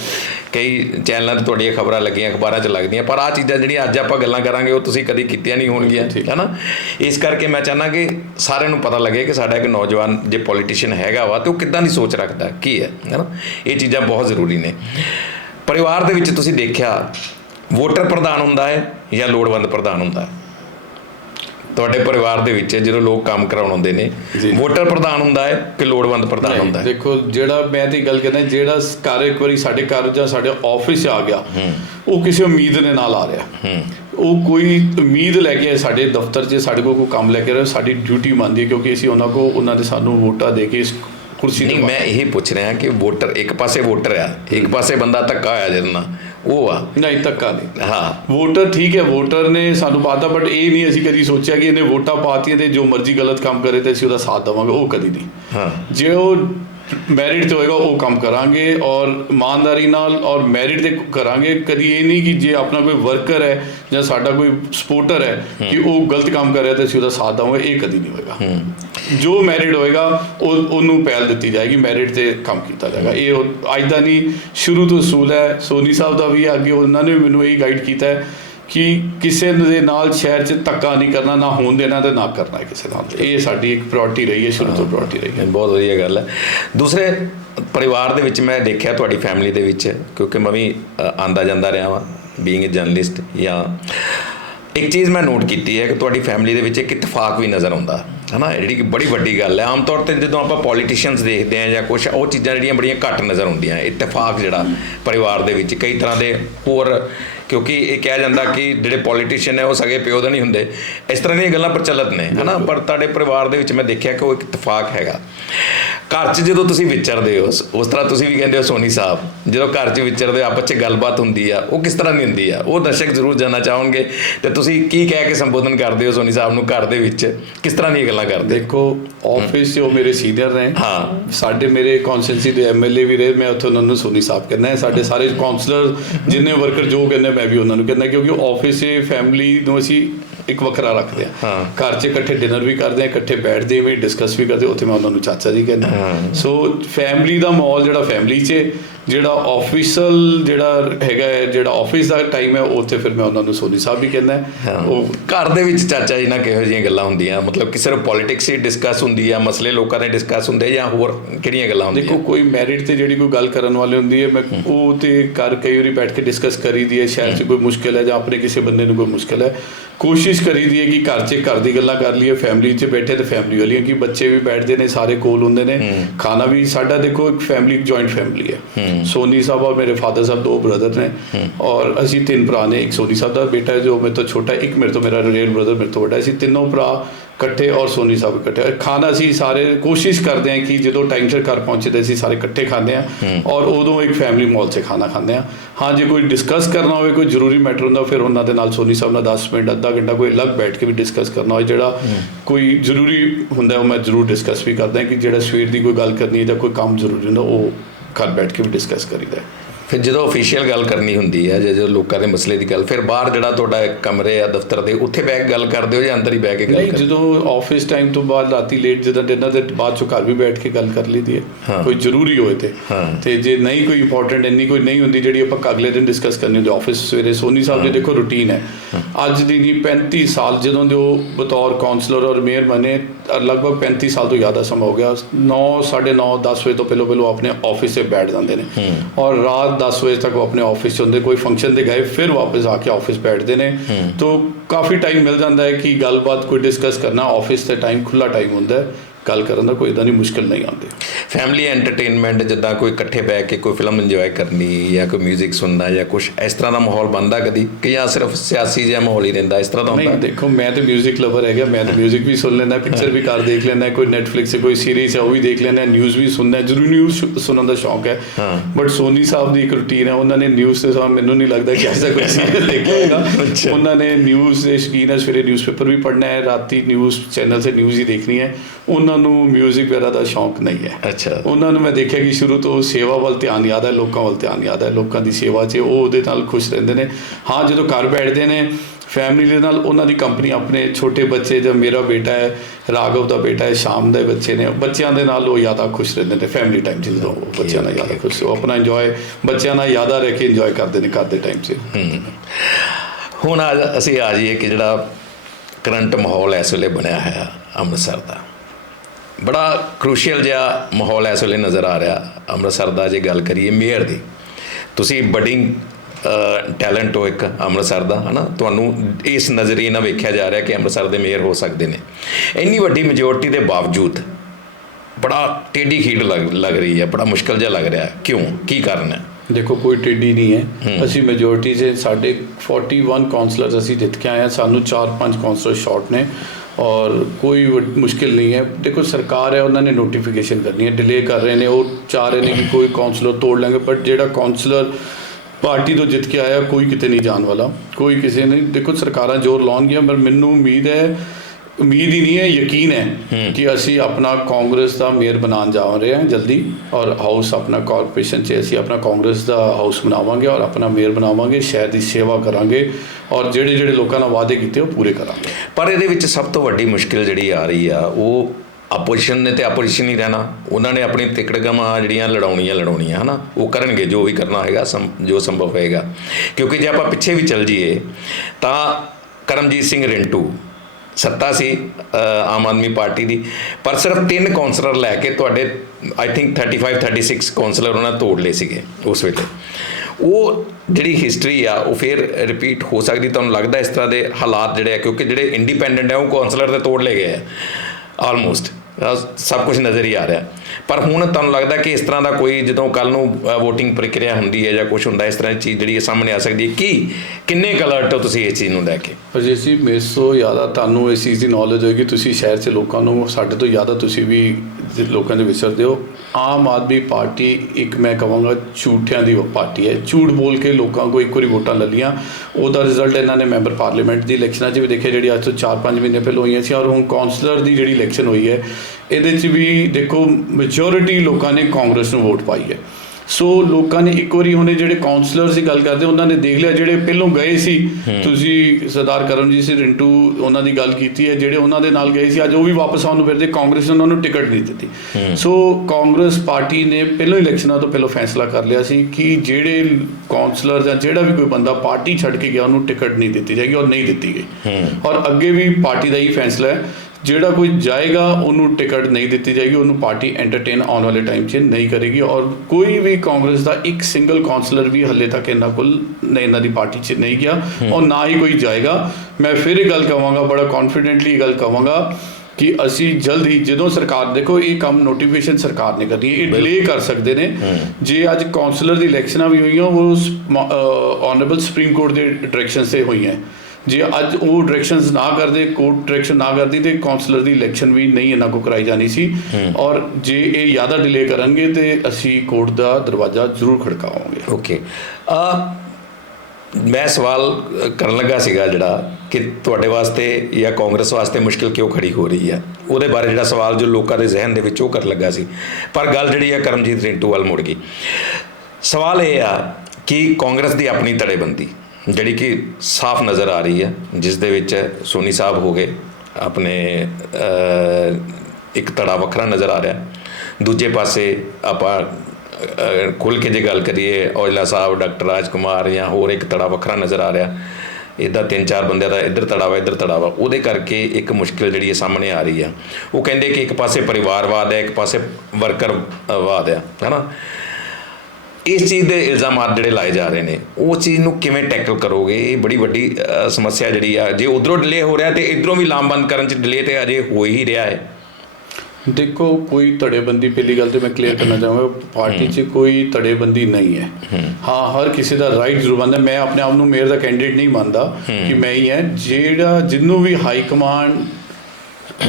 ਕਈ ਚੈਨਲਾਂ ਤੇ ਤੁਹਾਡੀਆਂ ਖਬਰਾਂ ਲੱਗੀਆਂ ਅਖਬਾਰਾਂ 'ਚ ਲੱਗਦੀਆਂ ਪਰ ਆ ਚੀਜ਼ਾਂ ਜਿਹੜੀਆਂ ਅੱਜ ਆਪਾਂ ਗੱਲਾਂ ਕਰਾਂਗੇ ਉਹ ਤੁਸੀਂ ਕਦੀ ਕੀਤੀਆਂ ਨਹੀਂ ਹੋਣਗੀਆਂ ਠੀਕ। ਹੈਨਾ? ਇਸ ਕਰਕੇ ਮੈਂ ਚਾਹਨਾ ਕਿ ਸਾਰਿਆਂ ਨੂੰ ਪਤਾ ਲੱਗੇ ਕਿ ਸਾਡਾ ਇੱਕ ਨੌਜਵਾਨ ਜੇ ਪੋਲੀਟੀਸ਼ੀਅਨ ਹੈਗਾ ਵਾ ਤੇ ਉਹ ਕਿੱਦਾਂ ਦੀ ਸੋਚ ਰੱਖਦਾ ਕੀ ਹੈ ਹੈਨਾ? ਇਹ ਚੀਜ਼ਾਂ ਬਹੁਤ ਜ਼ਰੂਰੀ ਨੇ। ਪਰਿਵਾਰ ਦੇ ਵਿੱਚ ਤੁਸੀਂ ਦੇਖਿਆ ਵੋਟਰ ਪ੍ਰਧਾਨ ਹੁੰਦਾ ਹੈ ਜਾਂ ਲੋੜਵੰਦ ਪ੍ਰਧਾਨ ਹੁੰਦਾ ਹੈ? ਤੁਹਾਡੇ ਪਰਿਵਾਰ ਦੇ ਵਿੱਚ ਜਦੋਂ ਲੋਕ ਕੰਮ ਕਰਾਉਣ ਆਉਂਦੇ ਨੇ। ਵੋਟਰ ਪ੍ਰਧਾਨ ਹੁੰਦਾ ਹੈ ਕਿ ਲੋੜਵੰਦ ਪ੍ਰਧਾਨ ਹੁੰਦਾ ਹੈ? ਦੇਖੋ ਜਿਹੜਾ ਮੈਂ ਤੇ ਗੱਲ ਕਹਿੰਦਾ ਜਿਹੜਾ ਘਰ ਇੱਕ ਵਾਰੀ ਸਾਡੇ ਘਰ ਜਾਂ ਸਾਡੇ ਆਫਿਸ ਆ ਗਿਆ ਉਹ ਕਿਸੇ ਉਮੀਦ ਦੇ ਨਾਲ ਆ ਰਿਹਾ। ਉਹ ਕੋਈ ਉਮੀਦ ਲੈ ਕੇ ਸਾਡੇ ਦਫ਼ਤਰ 'ਚ ਸਾਡੇ ਕੋਲ ਕੋਈ ਕੰਮ ਲੈ ਕੇ ਰਿਹਾ ਸਾਡੀ ਡਿਊਟੀ ਬਣਦੀ ਹੈ ਕਿਉਂਕਿ ਅਸੀਂ ਉਹਨਾਂ ਕੋ ਉਹਨਾਂ ਨੇ ਸਾਨੂੰ ਵੋਟਾਂ ਦੇ ਕੇ ਇਸ ਕੁਰਸੀ ਨਹੀਂ ਤੇ ਮੈਂ ਇਹ ਪੁੱਛ ਰਿਹਾ ਕਿ ਵੋਟਰ ਇੱਕ ਪਾਸੇ ਵੋਟਰ ਆ ਇੱਕ ਪਾਸੇ ਬੰਦਾ ਧੱਕਾ ਹੋਇਆ ਨਾਲ। ਉਹ ਆ। ਨਹੀਂ ਧੱਕਾ ਨਹੀਂ। ਹਾਂ। ਵੋਟਰ ਠੀਕ ਹੈ ਵੋਟਰ ਨੇ ਸਾਨੂੰ ਪਾਤਾ ਬਟ ਇਹ ਨਹੀਂ ਅਸੀਂ ਕਦੀ ਸੋਚਿਆ ਕਿ ਇਹਨੇ ਵੋਟਾਂ ਪਾਤੀਆਂ ਤੇ ਜੋ ਮਰਜ਼ੀ ਗਲਤ ਕੰਮ ਕਰੇ ਤੇ ਅਸੀਂ ਉਹਦਾ ਸਾਥ ਦੇਵਾਂਗੇ ਉਹ ਕਦੀ ਨਹੀਂ। ਹਾਂ। ਜੇ ਉਹ ਮੈਰਿਟ ਤੇ ਹੋਏਗਾ ਉਹ ਕੰਮ ਕਰਾਂਗੇ ਔਰ ਇਮਾਨਦਾਰੀ ਨਾਲ ਔਰ ਮੈਰਿਟ ਤੇ ਕਰਾਂਗੇ। ਕਦੀ ਇਹ ਨਹੀਂ ਕਿ ਜੇ ਆਪਣਾ ਕੋਈ ਵਰਕਰ ਹੈ ਜਾਂ ਸਾਡਾ ਕੋਈ ਸਪੋਰਟਰ ਹੈ ਕਿ ਉਹ ਗਲਤ ਕੰਮ ਕਰ ਰਿਹਾ ਤੇ ਅਸੀਂ ਉਹਦਾ ਸਾਥ ਦੇਵਾਂਗੇ ਇਹ ਕਦੀ ਨਹੀਂ ਹੋਏਗਾ। ਜੋ ਮੈਰਿਟ ਹੋਏਗਾ ਉਹ ਉਹਨੂੰ ਪਹਿਲ ਦਿੱਤੀ ਜਾਏਗੀ ਮੈਰਿਟ ਤੇ ਕੰਮ ਕੀਤਾ ਜਾਏਗਾ। ਇਹ ਅੱਜ ਦਾ ਨਹੀਂ ਸ਼ੁਰੂ ਤੋਂ ਅਸੂਲ ਹੈ। ਸੋਨੀ ਸਾਹਿਬ ਦਾ ਵੀ ਅੱਗੇ ਉਹਨਾਂ ਨੇ ਮੈਨੂੰ ਇਹ ਗਾਈਡ ਕੀਤਾ ਹੈ ਕਿ ਕਿਸੇ ਦੇ ਨਾਲ ਸ਼ਹਿਰ 'ਚ ਧੱਕਾ ਨਹੀਂ ਕਰਨਾ ਨਾ ਹੋਣ ਦੇਣਾ ਤੇ ਨਾ ਕਰਨਾ ਕਿਸੇ ਨਾਲ। ਇਹ ਸਾਡੀ ਇੱਕ ਪ੍ਰਾਇੋਰਟੀ ਰਹੀ ਹੈ ਸ਼ੁਰੂ ਤੋਂ ਪ੍ਰਾਇੋਰਟੀ ਰਹੀ ਹੈ। ਬਹੁਤ ਵਧੀਆ ਗੱਲ ਹੈ। ਦੂਸਰੇ ਪਰਿਵਾਰ ਦੇ ਵਿੱਚ ਮੈਂ ਦੇਖਿਆ ਤੁਹਾਡੀ ਫੈਮਿਲੀ ਦੇ ਵਿੱਚ ਕਿਉਂਕਿ ਮੈਂ ਵੀ ਆਂਦਾ ਜਾਂਦਾ ਰਿਹਾ ਵਾਂ ਬੀਇੰਗ ਅ ਜਰਨਲਿਸਟ ਜਾਂ ਇੱਕ ਚੀਜ਼ ਮੈਂ ਨੋਟ ਕੀਤੀ ਹੈ ਕਿ ਤੁਹਾਡੀ ਫੈਮਿਲੀ ਦੇ ਵਿੱਚ ਇੱਕ ਇਤਫਾਕ ਵੀ ਨਜ਼ਰ ਆਉਂਦਾ। ਹਨਾ ਇਹ ਜਿਹੜੀ ਕਿ ਬੜੀ ਵੱਡੀ ਗੱਲ ਹੈ। ਆਮ ਤੌਰ ਤੇ ਜਦੋਂ ਆਪਾਂ ਪੋਲੀਟੀਸ਼ੀਅਨਸ ਦੇਖਦੇ ਆ ਜਾਂ ਕੁਝ ਉਹ ਚੀਜ਼ਾਂ ਜਿਹੜੀਆਂ ਬੜੀਆਂ ਘੱਟ ਨਜ਼ਰ ਆਉਂਦੀਆਂ। ਇਤਫਾਕ ਜਿਹੜਾ ਪਰਿਵਾਰ ਦੇ ਵਿੱਚ ਕਈ ਤਰ੍ਹਾਂ ਦੇ ਹੋਰ ਕਿਉਂਕਿ ਇਹ ਕਿਹਾ ਜਾਂਦਾ ਕਿ ਜਿਹੜੇ ਪੋਲੀਟੀਸ਼ੀਅਨ ਨੇ ਉਹ ਸਗੇ ਪਿਓ ਦੇ ਨਹੀਂ ਹੁੰਦੇ। ਇਸ ਤਰ੍ਹਾਂ ਦੀਆਂ ਗੱਲਾਂ ਪ੍ਰਚਲਿਤ ਨੇ ਹਨਾ ਪਰ ਤੁਹਾਡੇ ਪਰਿਵਾਰ ਦੇ ਵਿੱਚ ਮੈਂ ਦੇਖਿਆ ਕਿ ਉਹ ਇੱਕ ਇਤਫਾਕ ਹੈਗਾ। ਘਰ 'ਚ ਜਦੋਂ ਤੁਸੀਂ ਵਿਚਰਦੇ ਹੋ ਉਸ- ਤਰ੍ਹਾਂ ਤੁਸੀਂ ਵੀ ਕਹਿੰਦੇ ਹੋ ਸੋਨੀ ਸਾਹਿਬ ਜਦੋਂ ਘਰ 'ਚ ਵਿਚਰਦੇ ਆਪਸ 'ਚ ਗੱਲਬਾਤ ਹੁੰਦੀ ਆ ਉਹ ਕਿਸ ਤਰ੍ਹਾਂ ਦੀ ਹੁੰਦੀ ਆ? ਉਹ ਦਰਸ਼ਕ ਜ਼ਰੂਰ ਜਾਨਣਾ ਚਾਹਣਗੇ। ਤੇ ਤੁਸੀਂ ਕੀ ਕਹਿ ਕੇ ਸੰਬੋਧਨ ਕਰਦੇ ਹੋ ਸੋਨੀ ਸਾਹਿਬ ਨੂੰ ਘਰ ਦੇ ਵਿੱਚ? ਕਿਸ ਤਰ੍ਹਾਂ ਦੀਆਂ ਗੱਲਾਂ ਕਰਦੇ? ਦੇਖੋ ਆਫਿਸ 'ਚ ਉਹ ਮੇਰੇ ਸੀਨੀਅਰ ਨੇ। ਹਾਂ। ਸਾਡੇ ਮੇਰੇ ਕੌਂਸਲੈਂਸੀ ਦੇ ਐਮਐਲਏ ਵੀ ਰਹੇ ਮੈਂ ਉੱਥੇ ਉਹਨਾਂ ਨੂੰ ਸੋਨੀ ਸਾਹਿਬ ਕਹਿੰਦਾ ਹੈ। ਸਾਡੇ ਸਾਰੇ ਕਾਉਂਸਲਰ ਜਿੰਨੇ ਵਰਕਰ ਜੋ ਕਹਿੰਦੇ ਮੈਂ ਵੀ ਉਹਨਾਂ ਨੂੰ ਕਹਿੰਦਾ ਕਿਉਂਕਿ ਆਫਿਸ 'ਚ ਫੈਮਿਲੀ ਨੂੰ ਅਸੀਂ ਇੱਕ ਵੱਖਰਾ ਰੱਖਦੇ ਆ। ਘਰ 'ਚ ਇਕੱਠੇ ਡਿਨਰ ਵੀ ਕਰਦੇ ਆ ਇਕੱਠੇ ਬੈਠਦੇ ਵੀ ਡਿਸਕਸ ਵੀ ਕਰਦੇ ਉੱਥੇ ਮੈਂ ਉਹਨਾਂ ਨੂੰ ਚਾਚਾ ਜੀ ਕਹਿੰਦਾ। ਸੋ ਫੈਮਿਲੀ ਦਾ ਮਾਹੌਲ ਜਿਹੜਾ ਫੈਮਿਲੀ 'ਚ ਜਿਹੜਾ ਆਫੀਸ਼ੀਅਲ ਜਿਹੜਾ ਹੈਗਾ ਹੈ, ਜਿਹੜਾ ਆਫਿਸ ਦਾ ਟਾਈਮ ਹੈ ਉੱਥੇ ਫਿਰ ਮੈਂ ਉਹਨਾਂ ਨੂੰ ਸੋਨੀ ਸਾਹਿਬ ਵੀ ਕਹਿੰਦਾ ਹੈ। ਉਹ ਘਰ ਦੇ ਵਿੱਚ ਚਾਚਾ ਜੀ ਨਾਲ ਕਿਹੋ ਜਿਹੀਆਂ ਗੱਲਾਂ ਹੁੰਦੀਆਂ? ਮਤਲਬ ਕਿ ਸਿਰਫ ਪੋਲਿਟਿਕਸ ਹੀ ਡਿਸਕਸ ਹੁੰਦੀ ਆ ਮਸਲੇ ਲੋਕਾਂ ਦੇ ਡਿਸਕਸ ਹੁੰਦੇ ਜਾਂ ਹੋਰ ਕਿਹੜੀਆਂ ਗੱਲਾਂ ਹੁੰਦੀਆਂ? ਦੇਖੋ ਕੋਈ ਮੈਰਿਟ ਤੇ ਜਿਹੜੀ ਕੋਈ ਗੱਲ ਕਰਨ ਵਾਲੀ ਹੁੰਦੀ ਹੈ ਮੈਂ ਉਹ ਤੇ ਕਰ ਕਈ ਵਾਰੀ ਬੈਠ ਕੇ ਡਿਸਕਸ ਕਰੀਦੀ ਹੈ ਸ਼ਹਿਰ 'ਚ ਕੋਈ ਮੁਸ਼ਕਿਲ ਹੈ ਜਾਂ ਆਪਣੇ ਕਿਸੇ ਬੰਦੇ ਨੂੰ ਕੋਈ ਮੁਸ਼ਕਿਲ ਹੈ। ਕੋਸ਼ਿਸ਼ ਕਰੀਦੀ ਹੈ ਕਿ ਘਰ 'ਚ ਘਰ ਦੀ ਗੱਲਾਂ ਕਰ ਲਈਏ ਫੈਮਿਲੀ 'ਚ ਬੈਠੇ ਤੇ ਫੈਮਿਲੀ ਵਾਲੀਆਂ ਕਿ ਬੱਚੇ ਵੀ ਬੈਠਦੇ ਨੇ ਸਾਰੇ ਕੋਲ ਹੁੰਦੇ ਨੇ। ਖਾਣਾ ਵੀ ਸਾਡਾ ਦੇਖੋ ਇੱਕ ਫੈਮਿਲੀ ਜੁਆਇੰਟ ਫੈਮਿਲੀ ਹੈ। ਸੋਨੀ ਸਾਹਿਬ ਔਰ ਮੇਰੇ ਫਾਦਰ ਸਾਹਿਬ ਦੋ ਬ੍ਰਦਰ ਨੇ ਔਰ ਅਸੀਂ ਤਿੰਨ ਭਰਾ ਨੇ ਇੱਕ ਸੋਨੀ ਸਾਹਿਬ ਦਾ ਬੇਟਾ ਜੋ ਮੇਰੇ ਤੋਂ ਛੋਟਾ ਇੱਕ ਮੇਰੇ ਤੋਂ ਮੇਰਾ ਰੀਅਲ ਬ੍ਰਦਰ ਮੇਰੇ ਤੋਂ ਵੱਡਾ। ਅਸੀਂ ਤਿੰਨੋਂ ਭਰਾ ਇਕੱਠੇ ਔਰ ਸੋਨੀ ਸਾਹਿਬ ਇਕੱਠੇ ਖਾਣਾ ਅਸੀਂ ਸਾਰੇ ਕੋਸ਼ਿਸ਼ ਕਰਦੇ ਹਾਂ ਕਿ ਜਦੋਂ ਟਾਈਮ ਸਿਰ ਘਰ ਪਹੁੰਚਦੇ ਅਸੀਂ ਸਾਰੇ ਇਕੱਠੇ ਖਾਂਦੇ ਹਾਂ ਔਰ ਉਦੋਂ ਇੱਕ ਫੈਮਿਲੀ ਮਾਲ 'ਚ ਖਾਣਾ ਖਾਂਦੇ ਹਾਂ। ਹਾਂ ਜੇ ਕੋਈ ਡਿਸਕਸ ਕਰਨਾ ਹੋਵੇ ਕੋਈ ਜ਼ਰੂਰੀ ਮੈਟਰ ਹੁੰਦਾ ਫਿਰ ਉਹਨਾਂ ਦੇ ਨਾਲ ਸੋਨੀ ਸਾਹਿਬ ਨਾਲ 10 ਮਿੰਟ ਅੱਧਾ ਘੰਟਾ ਕੋਈ ਅਲੱਗ ਬੈਠ ਕੇ ਵੀ ਡਿਸਕਸ ਕਰਨਾ ਹੋਵੇ ਜਿਹੜਾ ਕੋਈ ਜ਼ਰੂਰੀ ਹੁੰਦਾ ਉਹ ਮੈਂ ਜ਼ਰੂਰ ਡਿਸਕਸ ਵੀ ਕਰਦਾ ਕਿ ਜਿਹੜਾ ਸਵੇਰ ਦੀ ਕੋਈ ਗੱਲ ਕਰਨੀ ਹੈ ਜਾਂ ਕੋਈ ਕੰਮ ਜ਼ਰੂਰੀ ਹੁੰਦਾ ਉਹ ਘਰ ਬੈਠ ਕੇ ਵੀ ਡਿਸਕਸ ਕਰੀਦਾ ਫਿਰ ਜਦੋਂ ਅਫੀਸ਼ੀਅਲ ਗੱਲ ਕਰਨੀ ਹੁੰਦੀ ਹੈ ਜਾਂ ਜਦੋਂ ਲੋਕਾਂ ਦੇ ਮਸਲੇ ਦੀ ਗੱਲ ਫਿਰ ਬਾਹਰ ਜਿਹੜਾ ਤੁਹਾਡਾ ਕਮਰੇ ਆ ਦਫ਼ਤਰ ਦੇ ਉੱਥੇ ਬਹਿ ਕੇ ਗੱਲ ਕਰਦੇ ਹੋ ਜਾਂ ਅੰਦਰ ਹੀ ਬਹਿ ਕੇ ਗੱਲ ਨਹੀਂ ਜਦੋਂ ਆਫਿਸ ਟਾਈਮ ਤੋਂ ਬਾਅਦ ਰਾਤੀ ਲੇਟ ਜਦੋਂ ਡਿਨਰ ਦੇ ਬਾਅਦ ਚੋਂ ਘਰ ਵੀ ਬੈਠ ਕੇ ਗੱਲ ਕਰ ਲਈਦੀ ਹੈ। ਕੋਈ ਜ਼ਰੂਰੀ ਹੋਏ ਤੇ। ਤੇ ਜੇ ਨਹੀਂ ਕੋਈ ਇੰਪੋਰਟੈਂਟ ਇੰਨੀ ਕੋਈ ਨਹੀਂ ਹੁੰਦੀ ਜਿਹੜੀ ਆਪਾਂ ਅਗਲੇ ਦਿਨ ਡਿਸਕਸ ਕਰਨੀ ਹੁੰਦੀ ਆਫਿਸ ਸਵੇਰੇ ਸੋਨੀ ਸਾਹਿਬ ਦੀ ਦੇਖੋ ਰੂਟੀਨ ਹੈ। ਅੱਜ ਦੀ ਨਹੀਂ 35 ਸਾਲ ਜਦੋਂ ਦੇ ਉਹ ਬਤੌਰ ਕਾਉਂਸਲਰ ਔਰ ਮੇਅਰ ਬਣੇ ਲਗਭਗ 35 ਸਾਲ ਤੋਂ ਜ਼ਿਆਦਾ ਸਮਾਂ ਹੋ ਗਿਆ। 9 9:30 10 ਵਜੇ ਤੋਂ ਪਹਿਲਾਂ ਪਹਿਲਾਂ ਆਪਣੇ ਆਫਿਸ 'ਤੇ ਬੈਠ ਜਾਂਦੇ ਨੇ। ਔਰ ਰਾਤ 10 ਵਜੇ ਤੱਕ ਉਹ ਆਪਣੇ ਆਫਿਸ 'ਚ ਹੁੰਦੇ ਕੋਈ ਫੰਕਸ਼ਨ ਤੇ ਗਏ ਫਿਰ ਵਾਪਸ ਆ ਕੇ ਆਫਿਸ ਬੈਠਦੇ ਨੇ। ਤੋਂ ਕਾਫੀ ਟਾਈਮ ਮਿਲ ਜਾਂਦਾ ਹੈ ਕਿ ਗੱਲਬਾਤ ਕੋਈ ਡਿਸਕਸ ਕਰਨਾ ਆਫਿਸ ਤੇ ਟਾਈਮ ਖੁੱਲਾ ਟਾਈਮ ਹੁੰਦਾ ਹੈ। ਗੱਲ ਕਰਨ ਦਾ ਕੋਈ ਇਦਾਂ ਦੀ ਮੁਸ਼ਕਲ ਨਹੀਂ ਆਉਂਦੀ ਫੈਮਿਲੀ ਐਂਟਰਟੇਨਮੈਂਟ ਜਿੱਦਾਂ ਕੋਈ ਇਕੱਠੇ ਬਹਿ ਕੇ ਕੋਈ ਫਿਲਮ ਇੰਜੋਏ ਕਰਨੀ ਜਾਂ ਕੋਈ 뮤직 ਸੁਣਨਾ ਜਾਂ ਕੁਝ ਇਸ ਤਰ੍ਹਾਂ ਦਾ ਮਾਹੌਲ ਬਣਦਾ ਕਦੀ ਕਿ ਜਾਂ ਸਿਰਫ ਸਿਆਸੀ ਜਿਹਾ ਮਾਹੌਲ ਹੀ ਰਹਿੰਦਾ ਇਸ ਤਰ੍ਹਾਂ ਦਾ ਨਹੀਂ ਹੁੰਦਾ ਦੇਖੋ ਮੈਂ ਤੇ 뮤직 ਲਵਰ ਹੈਗਾ ਮੈਂ ਤਾਂ 뮤직 ਵੀ ਸੁਣ ਲੈਂਦਾ ਪਿਕਚਰ ਵੀ ਕਰ ਦੇਖ ਲੈਂਦਾ ਕੋਈ ਨੈਟਫਲਿਕਸ ਤੇ ਕੋਈ ਸੀਰੀਜ਼ ਹੈ ਉਹ ਵੀ ਦੇਖ ਲੈਂਦਾ ਨਿਊਜ਼ ਵੀ ਸੁਣਦਾ ਜ਼ਰੂਰ ਨਿਊਜ਼ ਸੁਣਨ ਦਾ ਸ਼ੌਂਕ ਹੈ ਹਾਂ। ਬਟ ਸੋਨੀ ਸਾਹਿਬ ਦੀ ਇੱਕ ਰੁਟੀਨ ਹੈ ਉਹਨਾਂ ਨੇ ਨਿਊਜ਼ ਦੇ ਸਾਹ ਮੈਨੂੰ ਨਹੀਂ ਲੱਗਦਾ ਕਿ ਐਸਾ ਕੋਈ ਸੀਰੀਅਲ ਦੇਖਿਆ ਹੋਏਗਾ ਅੱਛਾ। ਉਹਨਾਂ ਨੇ ਨਿਊਜ਼ ਦੇ ਸ਼ਕੀਨ ਹੈ ਸਵੇਰੇ ਨਿਊਜ਼ਪੇਪਰ ਵੀ ਪੜ੍ਹਨਾ ਹੈ ਰਾਤੀ ਨਿਊਜ਼ ਚੈਨਲ ਤੇ ਨਿਊਜ਼ ਹੀ ਦੇਖਣੀ ਹੈ ਉਹਨਾਂ ਨੂੰ 뮤직 ਵਗੈਰਾ ਦਾ ਸ਼ੌਂਕ ਨਹੀਂ ਹੈ। ਅੱਛਾ। ਉਹਨਾਂ ਨੂੰ ਮੈਂ ਦੇਖਿਆ ਕਿ ਸ਼ੁਰੂ ਤੋਂ ਸੇਵਾ ਵੱਲ ਧਿਆਨ ਯਾਦ ਹੈ ਲੋਕਾਂ ਵੱਲ ਧਿਆਨ ਯਾਦ ਹੈ ਲੋਕਾਂ ਦੀ ਸੇਵਾ 'ਚ ਉਹ ਉਹਦੇ ਨਾਲ ਖੁਸ਼ ਰਹਿੰਦੇ ਨੇ। ਹਾਂ ਜਦੋਂ ਘਰ ਬੈਠਦੇ ਨੇ ਫੈਮਿਲੀ ਦੇ ਨਾਲ ਉਹਨਾਂ ਦੀ ਕੰਪਨੀ ਆਪਣੇ ਛੋਟੇ ਬੱਚੇ ਜਾਂ ਮੇਰਾ ਬੇਟਾ ਹੈ ਰਾਘਵ ਦਾ ਬੇਟਾ ਹੈ ਸ਼ਾਮ ਦੇ ਬੱਚੇ ਨੇ ਬੱਚਿਆਂ ਦੇ ਨਾਲ ਉਹ ਜ਼ਿਆਦਾ ਖੁਸ਼ ਰਹਿੰਦੇ ਨੇ ਫੈਮਿਲੀ ਟਾਈਮ 'ਚ ਜਦੋਂ ਬੱਚਿਆਂ ਨਾਲ ਜ਼ਿਆਦਾ ਖੁਸ਼ ਉਹ ਆਪਣਾ ਇੰਜੋਏ ਬੱਚਿਆਂ ਨਾਲ ਜ਼ਿਆਦਾ ਰਹਿ ਕੇ ਇੰਜੋਏ ਕਰਦੇ ਨੇ ਘਰ ਦੇ ਟਾਈਮ 'ਚ। ਹੁਣ ਅਸੀਂ ਆ ਜਾਈਏ ਕਿ ਜਿਹੜਾ ਕਰੰਟ ਮਾਹੌਲ ਇਸ ਵੇਲੇ ਬਣਿਆ ਹੈ ਅੰਮ੍ਰਿਤਸਰ ਦਾ। ਬੜਾ ਕ੍ਰੂਸ਼ੀਅਲ ਜਿਹਾ ਮਾਹੌਲ ਇਸ ਵੇਲੇ ਨਜ਼ਰ ਆ ਰਿਹਾ। ਅੰਮ੍ਰਿਤਸਰ ਦਾ ਜੇ ਗੱਲ ਕਰੀਏ ਮੇਅਰ ਦੀ ਤੁਸੀਂ ਬਡਿੰਗ ਟੈਲੈਂਟ ਹੋ ਇੱਕ ਅੰਮ੍ਰਿਤਸਰ ਦਾ ਹਨਾ? ਤੁਹਾਨੂੰ ਇਸ ਨਜ਼ਰੀਏ ਨਾਲ ਵੇਖਿਆ ਜਾ ਰਿਹਾ ਕਿ ਅੰਮ੍ਰਿਤਸਰ ਦੇ ਮੇਅਰ ਹੋ ਸਕਦੇ ਨੇ। ਇੰਨੀ ਵੱਡੀ ਮੈਜੋਰਟੀ ਦੇ ਬਾਵਜੂਦ ਬੜਾ ਟੇਢੀ ਖੀਡ ਲੱਗ ਰਹੀ ਹੈ ਬੜਾ ਮੁਸ਼ਕਲ ਜਿਹਾ ਲੱਗ ਰਿਹਾ। ਕਿਉਂ? ਕੀ ਕਾਰਨ ਹੈ? ਦੇਖੋ ਕੋਈ ਟੇਢੀ ਨਹੀਂ ਹੈ। ਅਸੀਂ ਮੈਜੋਰਟੀ 'ਚ ਸਾਡੇ 41 ਕਾਉਂਸਲਰਸ ਅਸੀਂ ਜਿੱਤ ਕੇ ਆਏ ਹਾਂ। ਸਾਨੂੰ 4-5 ਕਾਉਂਸਲਰ ਸ਼ਾਰਟ ਨੇ। ਔਰ ਕੋਈ ਵੱਡ- ਮੁਸ਼ਕਿਲ ਨਹੀਂ ਹੈ। ਦੇਖੋ, ਸਰਕਾਰ ਹੈ, ਉਹਨਾਂ ਨੇ ਨੋਟੀਫਿਕੇਸ਼ਨ ਕਰਨੀ ਹੈ ਡਿਲੇ ਕਰ ਰਹੇ ਨੇ, ਉਹ ਚਾਹ ਰਹੇ ਨੇ ਕਿ ਕੋਈ ਕਾਉਂਸਲਰ ਤੋੜ ਲਾਂਗੇ ਬਟ ਜਿਹੜਾ ਕਾਉਂਸਲਰ ਪਾਰਟੀ ਤੋਂ ਜਿੱਤ ਕੇ ਆਇਆ ਕੋਈ ਕਿਤੇ ਨਹੀਂ ਜਾਣ ਵਾਲਾ, ਕੋਈ ਕਿਸੇ ਨੇ ਦੇਖੋ, ਸਰਕਾਰਾਂ ਜ਼ੋਰ ਲਾਉਣਗੀਆਂ, ਪਰ ਮੈਨੂੰ ਉਮੀਦ ਹੈ ਉਮੀਦ ਹੀ ਨਹੀਂ ਹੈ ਯਕੀਨ ਹੈ ਕਿ ਅਸੀਂ ਆਪਣਾ ਕਾਂਗਰਸ ਦਾ ਮੇਅਰ ਬਣਾਉਣ ਜਾ ਰਹੇ ਹਾਂ ਜਲਦੀ ਔਰ ਹਾਊਸ ਆਪਣਾ ਕਾਰਪੋਰੇਸ਼ਨ 'ਚ ਅਸੀਂ ਆਪਣਾ ਕਾਂਗਰਸ ਦਾ ਹਾਊਸ ਬਣਾਵਾਂਗੇ ਔਰ ਆਪਣਾ ਮੇਅਰ ਬਣਾਵਾਂਗੇ ਸ਼ਹਿਰ ਦੀ ਸੇਵਾ ਕਰਾਂਗੇ ਔਰ ਜਿਹੜੇ ਜਿਹੜੇ ਲੋਕਾਂ ਨਾਲ ਵਾਅਦੇ ਕੀਤੇ ਉਹ ਪੂਰੇ ਕਰਾਂਗੇ। ਪਰ ਇਹਦੇ ਵਿੱਚ ਸਭ ਤੋਂ ਵੱਡੀ ਮੁਸ਼ਕਿਲ ਜਿਹੜੀ ਆ ਰਹੀ ਆ ਉਹ ਆਪੋਜੀਸ਼ਨ ਨੇ ਤੇ ਆਪੋਜੀਸ਼ਨ ਹੀ ਰਹਿਣਾ। ਉਹਨਾਂ ਨੇ ਆਪਣੀ ਤਿਕੜਗਮਾਂ ਜਿਹੜੀਆਂ ਲੜਾਉਣੀਆਂ ਲੜਾਉਣੀਆਂ ਹਨਾ ਉਹ ਕਰਨਗੇ ਜੋ ਵੀ ਕਰਨਾ ਹੋਏਗਾ ਜੋ ਸੰਭਵ ਹੋਏਗਾ। ਕਿਉਂਕਿ ਜੇ ਆਪਾਂ ਪਿੱਛੇ ਵੀ ਚੱਲ ਜਾਈਏ ਤਾਂ ਕਰਮਜੀਤ ਸਿੰਘ ਰਿੰਟੂ ਸੱਤਾ ਸੀ ਆਮ ਆਦਮੀ ਪਾਰਟੀ ਦੀ। ਪਰ ਸਿਰਫ ਤਿੰਨ ਕਾਉਂਸਲਰ ਲੈ ਕੇ ਤੁਹਾਡੇ ਆਈ ਥਿੰਕ 35 36 ਕਾਉਂਸਲਰ ਉਹਨਾਂ ਤੋੜ ਲਏ ਸੀਗੇ ਉਸ ਵੇਲੇ। ਉਹ ਜਿਹੜੀ ਹਿਸਟਰੀ ਆ, ਉਹ ਫੇਰ ਰਿਪੀਟ ਹੋ ਸਕਦੀ, ਤੁਹਾਨੂੰ ਲੱਗਦਾ ਇਸ ਤਰ੍ਹਾਂ ਦੇ ਹਾਲਾਤ ਜਿਹੜੇ ਆ, ਕਿਉਂਕਿ ਜਿਹੜੇ ਇੰਡੀਪੈਂਡੈਂਟ ਆ, ਉਹ ਕਾਉਂਸਲਰ ਦੇ ਤੋੜ ਲਏ ਗਏ ਆ ਆਲਮੋਸਟ ਸਭ ਕੁਝ ਨਜ਼ਰ ਹੀ ਆ ਰਿਹਾ। ਪਰ ਹੁਣ ਤੁਹਾਨੂੰ ਲੱਗਦਾ ਕਿ ਇਸ ਤਰ੍ਹਾਂ ਦਾ ਕੋਈ ਜਦੋਂ ਕੱਲ ਨੂੰ VOTING ਪ੍ਰਕਿਰਿਆ ਹੁੰਦੀ ਹੈ ਜਾਂ ਕੁਝ ਹੁੰਦਾ, ਇਸ ਤਰ੍ਹਾਂ ਦੀ ਚੀਜ਼ ਜਿਹੜੀ ਹੈ ਸਾਹਮਣੇ ਆ ਸਕਦੀ ਹੈ, ਕੀ, ਕਿੰਨੇ ਅਲਰਟ ਹੋ ਤੁਸੀਂ ਇਸ ਚੀਜ਼ ਨੂੰ ਲੈ ਕੇ? ਅਜੇ ਜੀ ਮੇਰੇ ਤੋਂ ਜ਼ਿਆਦਾ ਤੁਹਾਨੂੰ ਇਸ ਚੀਜ਼ ਦੀ ਨੌਲੇਜ ਹੋਏਗੀ, ਤੁਸੀਂ ਸ਼ਹਿਰ 'ਚ ਲੋਕਾਂ ਨੂੰ, ਸਾਡੇ ਤੋਂ ਜ਼ਿਆਦਾ ਤੁਸੀਂ ਵੀ ਲੋਕਾਂ ਦੇ ਵਿਚਰਦੇ ਹੋ। ਆਮ ਆਦਮੀ ਪਾਰਟੀ, ਇੱਕ ਮੈਂ ਕਹਾਂਗਾ ਝੂਠਿਆਂ ਦੀ ਪਾਰਟੀ ਹੈ। ਝੂਠ ਬੋਲ ਕੇ ਲੋਕਾਂ ਕੋ ਇੱਕ ਵਾਰੀ ਵੋਟਾਂ ਲੈ ਲਈਆਂ। ਉਹਦਾ ਰਿਜ਼ਲਟ ਇਹਨਾਂ ਨੇ ਮੈਂਬਰ ਪਾਰਲੀਮੈਂਟ ਦੀ ਇਲੈਕਸ਼ਨਾਂ 'ਚ ਵੀ ਦੇਖਿਆ ਜਿਹੜੀ ਅੱਜ ਤੋਂ 4-5 ਮਹੀਨੇ ਪਹਿਲਾਂ ਹੋਈਆਂ ਸੀ, ਔਰ ਹੁਣ ਕਾਉਂਸਲਰ ਦੀ ਜਿਹੜੀ ਇਲੈਕਸ਼ਨ ਹੋਈ ਹੈ, ਇਹਦੇ 'ਚ ਵੀ ਦੇਖੋ ਮੈਜੋਰਿਟੀ ਲੋਕਾਂ ਨੇ ਕਾਂਗਰਸ ਨੂੰ ਵੋਟ ਪਾਈ ਹੈ। ਸੋ ਲੋਕਾਂ ਨੇ ਇੱਕ ਵਾਰੀ ਉਹਨੇ ਜਿਹੜੇ ਕਾਉਂਸਲਰਸ ਦੀ ਗੱਲ ਕਰਦੇ ਉਹਨਾਂ ਨੇ ਦੇਖ ਲਿਆ ਜਿਹੜੇ ਪਹਿਲੋਂ ਗਏ ਸੀ ਤੁਸੀਂ ਸਰਦਾਰ ਕਰਮਜੀਤ ਸਿੰਘ ਰਿੰਟੂ ਉਹਨਾਂ ਦੀ ਗੱਲ ਕੀਤੀ ਹੈ ਜਿਹੜੇ ਉਹਨਾਂ ਦੇ ਨਾਲ ਗਏ ਸੀ ਅੱਜ ਉਹ ਵੀ ਵਾਪਸ ਆਉਣ ਨੂੰ ਫਿਰਦੇ ਕਾਂਗਰਸ ਨੇ ਉਹਨਾਂ ਨੂੰ ਟਿਕਟ ਨਹੀਂ ਦਿੱਤੀ। ਸੋ ਕਾਂਗਰਸ ਪਾਰਟੀ ਨੇ ਪਹਿਲੋਂ ਇਲੈਕਸ਼ਨਾਂ ਤੋਂ ਪਹਿਲਾਂ ਫੈਸਲਾ ਕਰ ਲਿਆ ਸੀ ਕਿ ਜਿਹੜੇ ਕਾਉਂਸਲਰ ਜਾਂ ਜਿਹੜਾ ਵੀ ਕੋਈ ਬੰਦਾ ਪਾਰਟੀ ਛੱਡ ਕੇ ਗਿਆ ਉਹਨੂੰ ਟਿਕਟ ਨਹੀਂ ਦਿੱਤੀ ਜਾਏਗੀ ਔਰ ਨਹੀਂ ਦਿੱਤੀ ਗਈ। ਔਰ ਅੱਗੇ ਵੀ ਪਾਰਟੀ ਦਾ ਹੀ ਫੈਸਲਾ ਹੈ। ਜਿਹੜਾ ਕੋਈ ਜਾਏਗਾ ਉਹਨੂੰ ਟਿਕਟ ਨਹੀਂ ਦਿੱਤੀ ਜਾਏਗੀ ਉਹਨੂੰ ਪਾਰਟੀ ਐਂਟਰਟੇਨ ਆਉਣ ਵਾਲੇ ਟਾਈਮ 'ਚ ਨਹੀਂ ਕਰੇਗੀ ਔਰ ਕੋਈ ਵੀ ਕਾਂਗਰਸ ਦਾ ਇੱਕ ਸਿੰਗਲ ਕਾਉਂਸਲਰ ਵੀ ਹੱਲੇ ਤੱਕ ਇਹਨਾਂ ਕੋਲ ਨਹੀਂ ਇਹਨਾਂ ਦੀ ਪਾਰਟੀ 'ਚ ਨਹੀਂ ਗਿਆ ਔਰ ਨਾ ਹੀ ਕੋਈ ਜਾਏਗਾ। ਮੈਂ ਫਿਰ ਇਹ ਗੱਲ ਕਹਾਂਗਾ ਬੜਾ ਕੌਨਫੀਡੈਂਟਲੀ ਇਹ ਗੱਲ ਕਹਾਂਗਾ ਕਿ ਅਸੀਂ ਜਲਦ ਹੀ ਜਦੋਂ ਸਰਕਾਰ ਦੇਖੋ ਇਹ ਕੰਮ ਨੋਟੀਫਿਕੇਸ਼ਨ ਸਰਕਾਰ ਨੇ ਕਰਨੀ ਹੈ ਇਹ ਡਿਲੇ ਕਰ ਸਕਦੇ ਨੇ। ਜੇ ਅੱਜ ਕਾਉਂਸਲਰ ਦੀ ਇਲੈਕਸ਼ਨਾਂ ਵੀ ਹੋਈਆਂ ਉਹ ਆਨਰੇਬਲ ਸੁਪਰੀਮ ਕੋਰਟ ਦੇ ਡਾਇਰੈਕਸ਼ਨ ਸੇ ਹੋਈਆਂ। ਜੇ ਅੱਜ ਉਹ ਡਾਇਰੈਕਸ਼ਨਸ ਨਾ ਕਰਦੇ ਕੋਰਟ ਡਾਇਰੈਕਸ਼ਨ ਨਾ ਕਰਦੀ ਤੇ ਕਾਉਂਸਲਰ ਦੀ ਇਲੈਕਸ਼ਨ ਵੀ ਨਹੀਂ ਇਹਨਾਂ ਕੋ ਕਰਾਈ ਜਾਣੀ ਸੀ। ਔਰ ਜੇ ਇਹ ਜ਼ਿਆਦਾ ਡਿਲੇ ਕਰਨਗੇ ਤੇ ਅਸੀਂ ਕੋਰਟ ਦਾ ਦਰਵਾਜ਼ਾ ਜ਼ਰੂਰ ਖੜਕਾਵਾਂਗੇ। ਓਕੇ ਆ ਮੈਂ ਸਵਾਲ ਕਰਨ ਲੱਗਾ ਸੀਗਾ ਜਿਹੜਾ ਕਿ ਤੁਹਾਡੇ ਵਾਸਤੇ ਜਾਂ ਕਾਂਗਰਸ ਵਾਸਤੇ ਮੁਸ਼ਕਿਲ ਕਿਉਂ ਖੜੀ ਹੋ ਰਹੀ ਹੈ? ਉਹਦੇ ਬਾਰੇ ਜਿਹੜਾ ਸਵਾਲ ਜੋ ਲੋਕਾਂ ਦੇ ਜ਼ਿਹਨ ਦੇ ਵਿੱਚ ਉਹ ਕਰਨ ਲੱਗਾ ਸੀ। ਪਰ ਗੱਲ ਜਿਹੜੀ ਹੈ ਕਰਮਜੀਤ ਰਿੰਟੂ ਵੱਲ ਮੁੜ ਗਈ। ਸਵਾਲ ਇਹ ਆ ਕਿ ਕਾਂਗਰਸ ਦੀ ਆਪਣੀ ਧੜੇਬੰਦੀ ਜਿਹੜੀ ਕਿ ਸਾਫ਼ ਨਜ਼ਰ ਆ ਰਹੀ ਹੈ, ਜਿਸ ਦੇ ਵਿੱਚ ਸੋਨੀ ਸਾਹਿਬ ਹੋ ਗਏ, ਆਪਣੇ ਇੱਕ ਧੜਾ ਵੱਖਰਾ ਨਜ਼ਰ ਆ ਰਿਹਾ। ਦੂਜੇ ਪਾਸੇ ਆਪਾਂ ਖੁੱਲ ਕੇ ਜੇ ਗੱਲ ਕਰੀਏ, ਔਜਲਾ ਸਾਹਿਬ, ਡਾਕਟਰ ਰਾਜ ਕੁਮਾਰ ਜਾਂ ਹੋਰ ਇੱਕ ਧੜਾ ਵੱਖਰਾ ਨਜ਼ਰ ਆ ਰਿਹਾ। ਇਹਦਾ ਤਿੰਨ ਚਾਰ ਬੰਦਿਆਂ ਦਾ ਇੱਧਰ ਧੜਾ ਵਾ, ਇੱਧਰ ਧੜਾ ਵਾ, ਉਹਦੇ ਕਰਕੇ ਇੱਕ ਮੁਸ਼ਕਿਲ ਜਿਹੜੀ ਹੈ ਸਾਹਮਣੇ ਆ ਰਹੀ ਆ ਉਹ ਕਹਿੰਦੇ ਕਿ ਇੱਕ ਪਾਸੇ ਪਰਿਵਾਰਵਾਦ ਹੈ, ਇੱਕ ਪਾਸੇ ਵਰਕਰਵਾਦ ਹੈ, ਹਨਾ? ਇਸ ਚੀਜ਼ ਦੇ ਇਲਜ਼ਾਮਾਤ ਜਿਹੜੇ ਲਾਏ ਜਾ ਰਹੇ ਨੇ ਉਹ ਚੀਜ਼ ਨੂੰ ਕਿਵੇਂ ਟੈਕਲ ਕਰੋਗੇ? ਇਹ ਬੜੀ ਵੱਡੀ ਸਮੱਸਿਆ ਜਿਹੜੀ ਆ ਜੇ ਉਧਰੋਂ ਡਿਲੇ ਹੋ ਰਿਹਾ ਤੇ ਇਧਰੋਂ ਵੀ ਲਾਮਬੰਦ ਕਰਨ ਚ ਡਿਲੇ ਤੇ ਅਜੇ ਹੋ ਹੀ ਰਿਹਾ ਹੈ। ਦੇਖੋ ਕੋਈ ਧੜੇਬੰਦੀ ਪਹਿਲੀ ਗੱਲ ਤੇ ਮੈਂ ਕਲੀਅਰ ਕਰਨਾ ਚਾਹਾਂਗਾ ਪਾਰਟੀ 'ਚ ਕੋਈ ਧੜੇਬੰਦੀ ਨਹੀਂ ਹੈ। ਹਾਂ। ਹਰ ਕਿਸੇ ਦਾ ਰਾਈਟ ਜ਼ਰੂਰ ਬਣਦਾ ਮੈਂ ਆਪਣੇ ਆਪ ਨੂੰ ਮੇਅਰ ਦਾ ਕੈਂਡੀਡੇਟ ਨਹੀਂ ਮੰਨਦਾ ਕਿ ਮੈਂ ਹੀ ਹਾਂ ਜਿਹੜਾ ਜਿੰਨੂੰ ਵੀ ਹਾਈ ਕਮਾਂਡ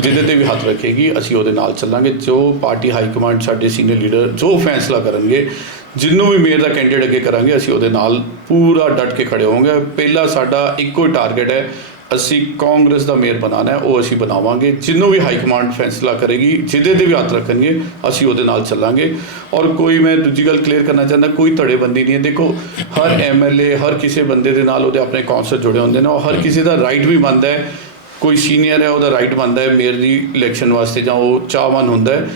ਜਿਹਦੇ ਤੇ ਵੀ ਹੱਥ ਰੱਖੇਗੀ ਅਸੀਂ ਉਹਦੇ ਨਾਲ ਚੱਲਾਂਗੇ। ਜੋ ਪਾਰਟੀ ਹਾਈ ਕਮਾਂਡ ਸਾਡੇ ਸੀਨੀਅਰ ਲੀਡਰ ਜੋ ਫੈਸਲਾ ਕਰਨਗੇ ਜਿੰਨੂੰ ਵੀ ਮੇਅਰ ਦਾ ਕੈਂਡੀਡੇਟ ਅੱਗੇ ਕਰਾਂਗੇ, ਅਸੀਂ ਉਹਦੇ ਨਾਲ ਪੂਰਾ ਡਟ ਕੇ ਖੜੇ ਹੋਵਾਂਗੇ। ਪਹਿਲਾ ਸਾਡਾ ਇੱਕੋ ਹੀ ਟਾਰਗੇਟ ਹੈ, ਅਸੀਂ ਕਾਂਗਰਸ ਦਾ ਮੇਅਰ ਬਣਾਉਣਾ ਹੈ, ਉਹ ਅਸੀਂ ਬਣਾਵਾਂਗੇ। ਜਿੰਨੂੰ ਵੀ ਹਾਈ ਕਮਾਂਡ ਫੈਸਲਾ ਕਰੇਗੀ, ਜਿਹਦੇ ਤੇ ਵੀ ਹੱਥ ਰੱਖਣਗੇ, ਅਸੀਂ ਉਹਦੇ ਨਾਲ ਚੱਲਾਂਗੇ। ਔਰ ਕੋਈ ਮੈਂ ਦੂਜੀ ਗੱਲ ਕਲੀਅਰ ਕਰਨਾ ਚਾਹੁੰਦਾ, ਕੋਈ ਧੜੇਬੰਦੀ ਨਹੀਂ ਹੈ। ਦੇਖੋ, ਹਰ ਐਮਐਲਏ ਹਰ ਕਿਸੇ ਬੰਦੇ ਦੇ ਨਾਲ ਉਹਦੇ ਆਪਣੇ ਕੌਂਸਲ ਜੁੜੇ ਹੁੰਦੇ ਨੇ, ਔਰ ਹਰ ਕਿਸੇ ਦਾ ਰਾਈਟ ਵੀ ਬਣਦਾ ਹੈ। ਕੋਈ ਸੀਨੀਅਰ ਹੈ, ਉਹਦਾ ਰਾਈਟ ਬਣਦਾ ਹੈ, ਮੇਅਰ ਦੀ ਇਲੈਕਸ਼ਨ ਵਾਸਤੇ ਜਾਂ ਉਹ ਚਾਹਵਾਨ ਹੁੰਦਾ ਹੈ।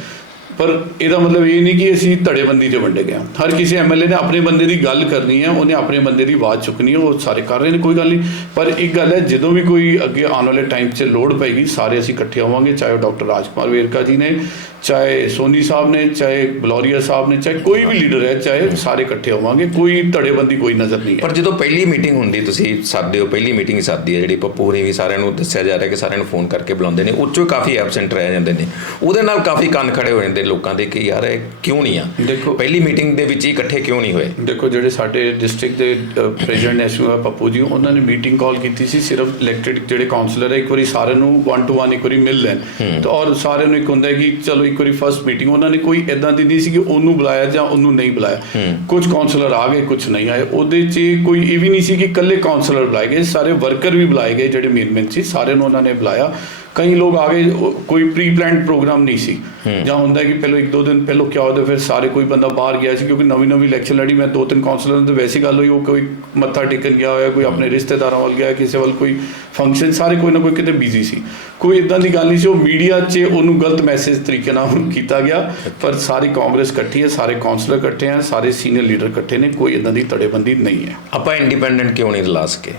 ਪਰ ਇਹਦਾ ਮਤਲਬ ਇਹ ਨਹੀਂ ਕਿ ਅਸੀਂ ਧੜੇਬੰਦੀ 'ਚ ਵੰਡੇ ਗਏ ਹਾਂ। ਹਰ ਕਿਸੇ ਐਮਐਲਏ ਨੇ ਆਪਣੇ ਬੰਦੇ ਦੀ ਗੱਲ ਕਰਨੀ ਹੈ, ਉਹਨੇ ਆਪਣੇ ਬੰਦੇ ਦੀ ਆਵਾਜ਼ ਚੁੱਕਣੀ ਹੈ, ਉਹ ਸਾਰੇ ਕਰ ਰਹੇ ਨੇ, ਕੋਈ ਗੱਲ ਨਹੀਂ। ਪਰ ਇੱਕ ਗੱਲ ਹੈ, ਜਦੋਂ ਵੀ ਕੋਈ ਅੱਗੇ ਆਉਣ ਵਾਲੇ ਟਾਈਮ 'ਚ ਲੋੜ ਪਏਗੀ, ਸਾਰੇ ਅਸੀਂ ਇਕੱਠੇ ਹੋਵਾਂਗੇ, ਚਾਹੇ ਉਹ ਡਾਕਟਰ ਰਾਜਕੁਮਾਰ ਵੇਰਕਾ ਜੀ ਨੇ ਚਾਹੇ ਸੋਨੀ ਸਾਹਿਬ ਨੇ ਚਾਹੇ ਬਲੌਰੀਆ ਸਾਹਿਬ ਨੇ ਚਾਹੇ ਕੋਈ ਵੀ ਲੀਡਰ ਹੈ ਚਾਹੇ ਸਾਰੇ ਇਕੱਠੇ ਹੋਵਾਂਗੇ ਕੋਈ ਧੜੇਬੰਦੀ ਕੋਈ ਨਜ਼ਰ ਨਹੀਂ ਹੈ। ਪਰ ਜਦੋਂ ਪਹਿਲੀ ਮੀਟਿੰਗ ਹੁੰਦੀ ਤੁਸੀਂ ਸੱਦਦੇ ਹੋ ਪਹਿਲੀ ਮੀਟਿੰਗ ਸੱਦਦੀ ਹੈ ਜਿਹੜੀ ਪੱਪੂ ਹੋਰੀ ਵੀ ਸਾਰਿਆਂ ਨੂੰ ਦੱਸਿਆ ਜਾ ਰਿਹਾ ਕਿ ਸਾਰਿਆਂ ਨੂੰ ਫੋਨ ਕਰਕੇ ਬੁਲਾਉਂਦੇ ਨੇ ਉਹ 'ਚੋਂ ਕਾਫੀ ਐਬਸੈਂਟ ਰਹਿ ਜਾਂਦੇ ਨੇ। ਉਹਦੇ ਨਾਲ ਕਾਫੀ ਕੰਨ ਖੜੇ ਹੋ ਜਾਂਦੇ ਲੋਕਾਂ ਦੇ ਕਿ ਯਾਰ ਇਹ ਕਿਉਂ ਨਹੀਂ ਆ? ਦੇਖੋ- ਪਹਿਲੀ ਮੀਟਿੰਗ ਦੇ ਵਿੱਚ ਹੀ ਇਕੱਠੇ ਕਿਉਂ ਨਹੀਂ ਹੋਏ? ਦੇਖੋ ਜਿਹੜੇ ਸਾਡੇ ਡਿਸਟ੍ਰਿਕਟ ਦੇ ਪ੍ਰੈਜ਼ੀਡੈਂਟ ਨੈਸ਼ਨਲ ਪੱਪੂ ਜੀ ਉਹਨਾਂ ਨੇ ਮੀਟਿੰਗ ਕਾਲ ਕੀਤੀ ਸੀ ਸਿਰਫ ਇਲੈਕਟਡ ਜਿਹੜੇ ਕਾਉਂਸਲਰ ਹੈ ਇੱਕ ਵਾਰੀ ਸਾਰਿਆਂ ਨੂੰ 1 ਟੂ 1 ਇੱਕ ਵਾਰੀ ਮਿਲ ਲੈਣ। ਤੇ ਔਰ ਸਾਰਿਆਂ ਨੂੰ ਇੱਕ ਹੁੰਦਾ ਕਿ ਚਲੋ ਇੱਕ ਵਾਰੀ ਫਰਸਟ ਮੀਟਿੰਗ ਉਹਨਾਂ ਨੇ ਕੋਈ ਇਦਾਂ ਦੀ ਨਹੀਂ ਸੀ ਕਿ ਉਹਨੂੰ ਬੁਲਾਇਆ ਜਾਂ ਉਹਨੂੰ ਨਹੀਂ ਬੁਲਾਇਆ। ਕੁਝ ਕਾਉਂਸਲਰ ਆ ਗਏ ਕੁਝ ਨਹੀਂ ਆਏ। ਉਹਦੇ 'ਚ ਕੋਈ ਇਹ ਵੀ ਨਹੀਂ ਸੀ ਕਿ ਇਕੱਲੇ ਕਾਉਂਸਲਰ ਬੁਲਾਏ ਗਏ ਸਾਰੇ ਵਰਕਰ ਵੀ ਬੁਲਾਏ ਗਏ ਜਿਹੜੇ ਮੇਨ ਮੇਨ ਸੀ ਸਾਰਿਆਂ ਨੂੰ ਉਹਨਾਂ ਨੇ ਬੁਲਾਇਆ। ਕਈ ਲੋਕ ਆ ਗਏ ਕੋਈ ਪ੍ਰੀ ਪਲਾਨਡ ਪ੍ਰੋਗਰਾਮ ਨਹੀਂ ਸੀ। ਜਾਂ ਹੁੰਦਾ ਕਿ ਪਹਿਲਾਂ ਇੱਕ ਦੋ ਦਿਨ ਪਹਿਲਾਂ ਕਿਆ ਹੋਦਾ ਫਿਰ ਸਾਰੇ ਕੋਈ ਬੰਦਾ ਬਾਹਰ ਗਿਆ ਸੀ ਕਿਉਂਕਿ ਨਵੀਂ ਨਵੀਂ ਇਲੈਕਸ਼ਨ ਲੜੀ ਮੈਂ ਦੋ ਤਿੰਨ ਕਾਉਂਸਲਰਾਂ ਤੋਂ ਵੈਸੀ ਗੱਲ ਹੋਈ ਉਹ ਕੋਈ ਮੱਥਾ ਟੇਕਣ ਗਿਆ ਹੋਇਆ ਕੋਈ ਆਪਣੇ ਰਿਸ਼ਤੇਦਾਰਾਂ ਵੱਲ ਗਿਆ ਕਿਸੇ ਵੱਲ ਕੋਈ ਫੰਕਸ਼ਨ ਸਾਰੇ ਕੋਈ ਨਾ ਕੋਈ ਕਿਤੇ ਬਿਜ਼ੀ ਸੀ। ਕੋਈ ਇਦਾਂ ਦੀ ਗੱਲ ਨਹੀਂ ਸੀ ਉਹ ਮੀਡੀਆ 'ਚ ਉਹਨੂੰ ਗਲਤ ਮੈਸੇਜ ਤਰੀਕੇ ਨਾਲ ਕੀਤਾ ਗਿਆ ਪਰ ਸਾਰੀ ਕਾਂਗਰਸ ਇਕੱਠੀ ਹੈ ਸਾਰੇ ਕਾਉਂਸਲਰ ਇਕੱਠੇ ਹਨ ਸਾਰੇ ਸੀਨੀਅਰ ਲੀਡਰ ਇਕੱਠੇ ਨੇ ਕੋਈ ਇਦਾਂ ਦੀ ਧੜੇਬੰਦੀ ਨਹੀਂ ਹੈ। ਆਪਾਂ ਇੰਡੀਪੈਂਡੈਂਟ ਕਿਉਂ ਨਹੀਂ ਲਾ ਸਕੇ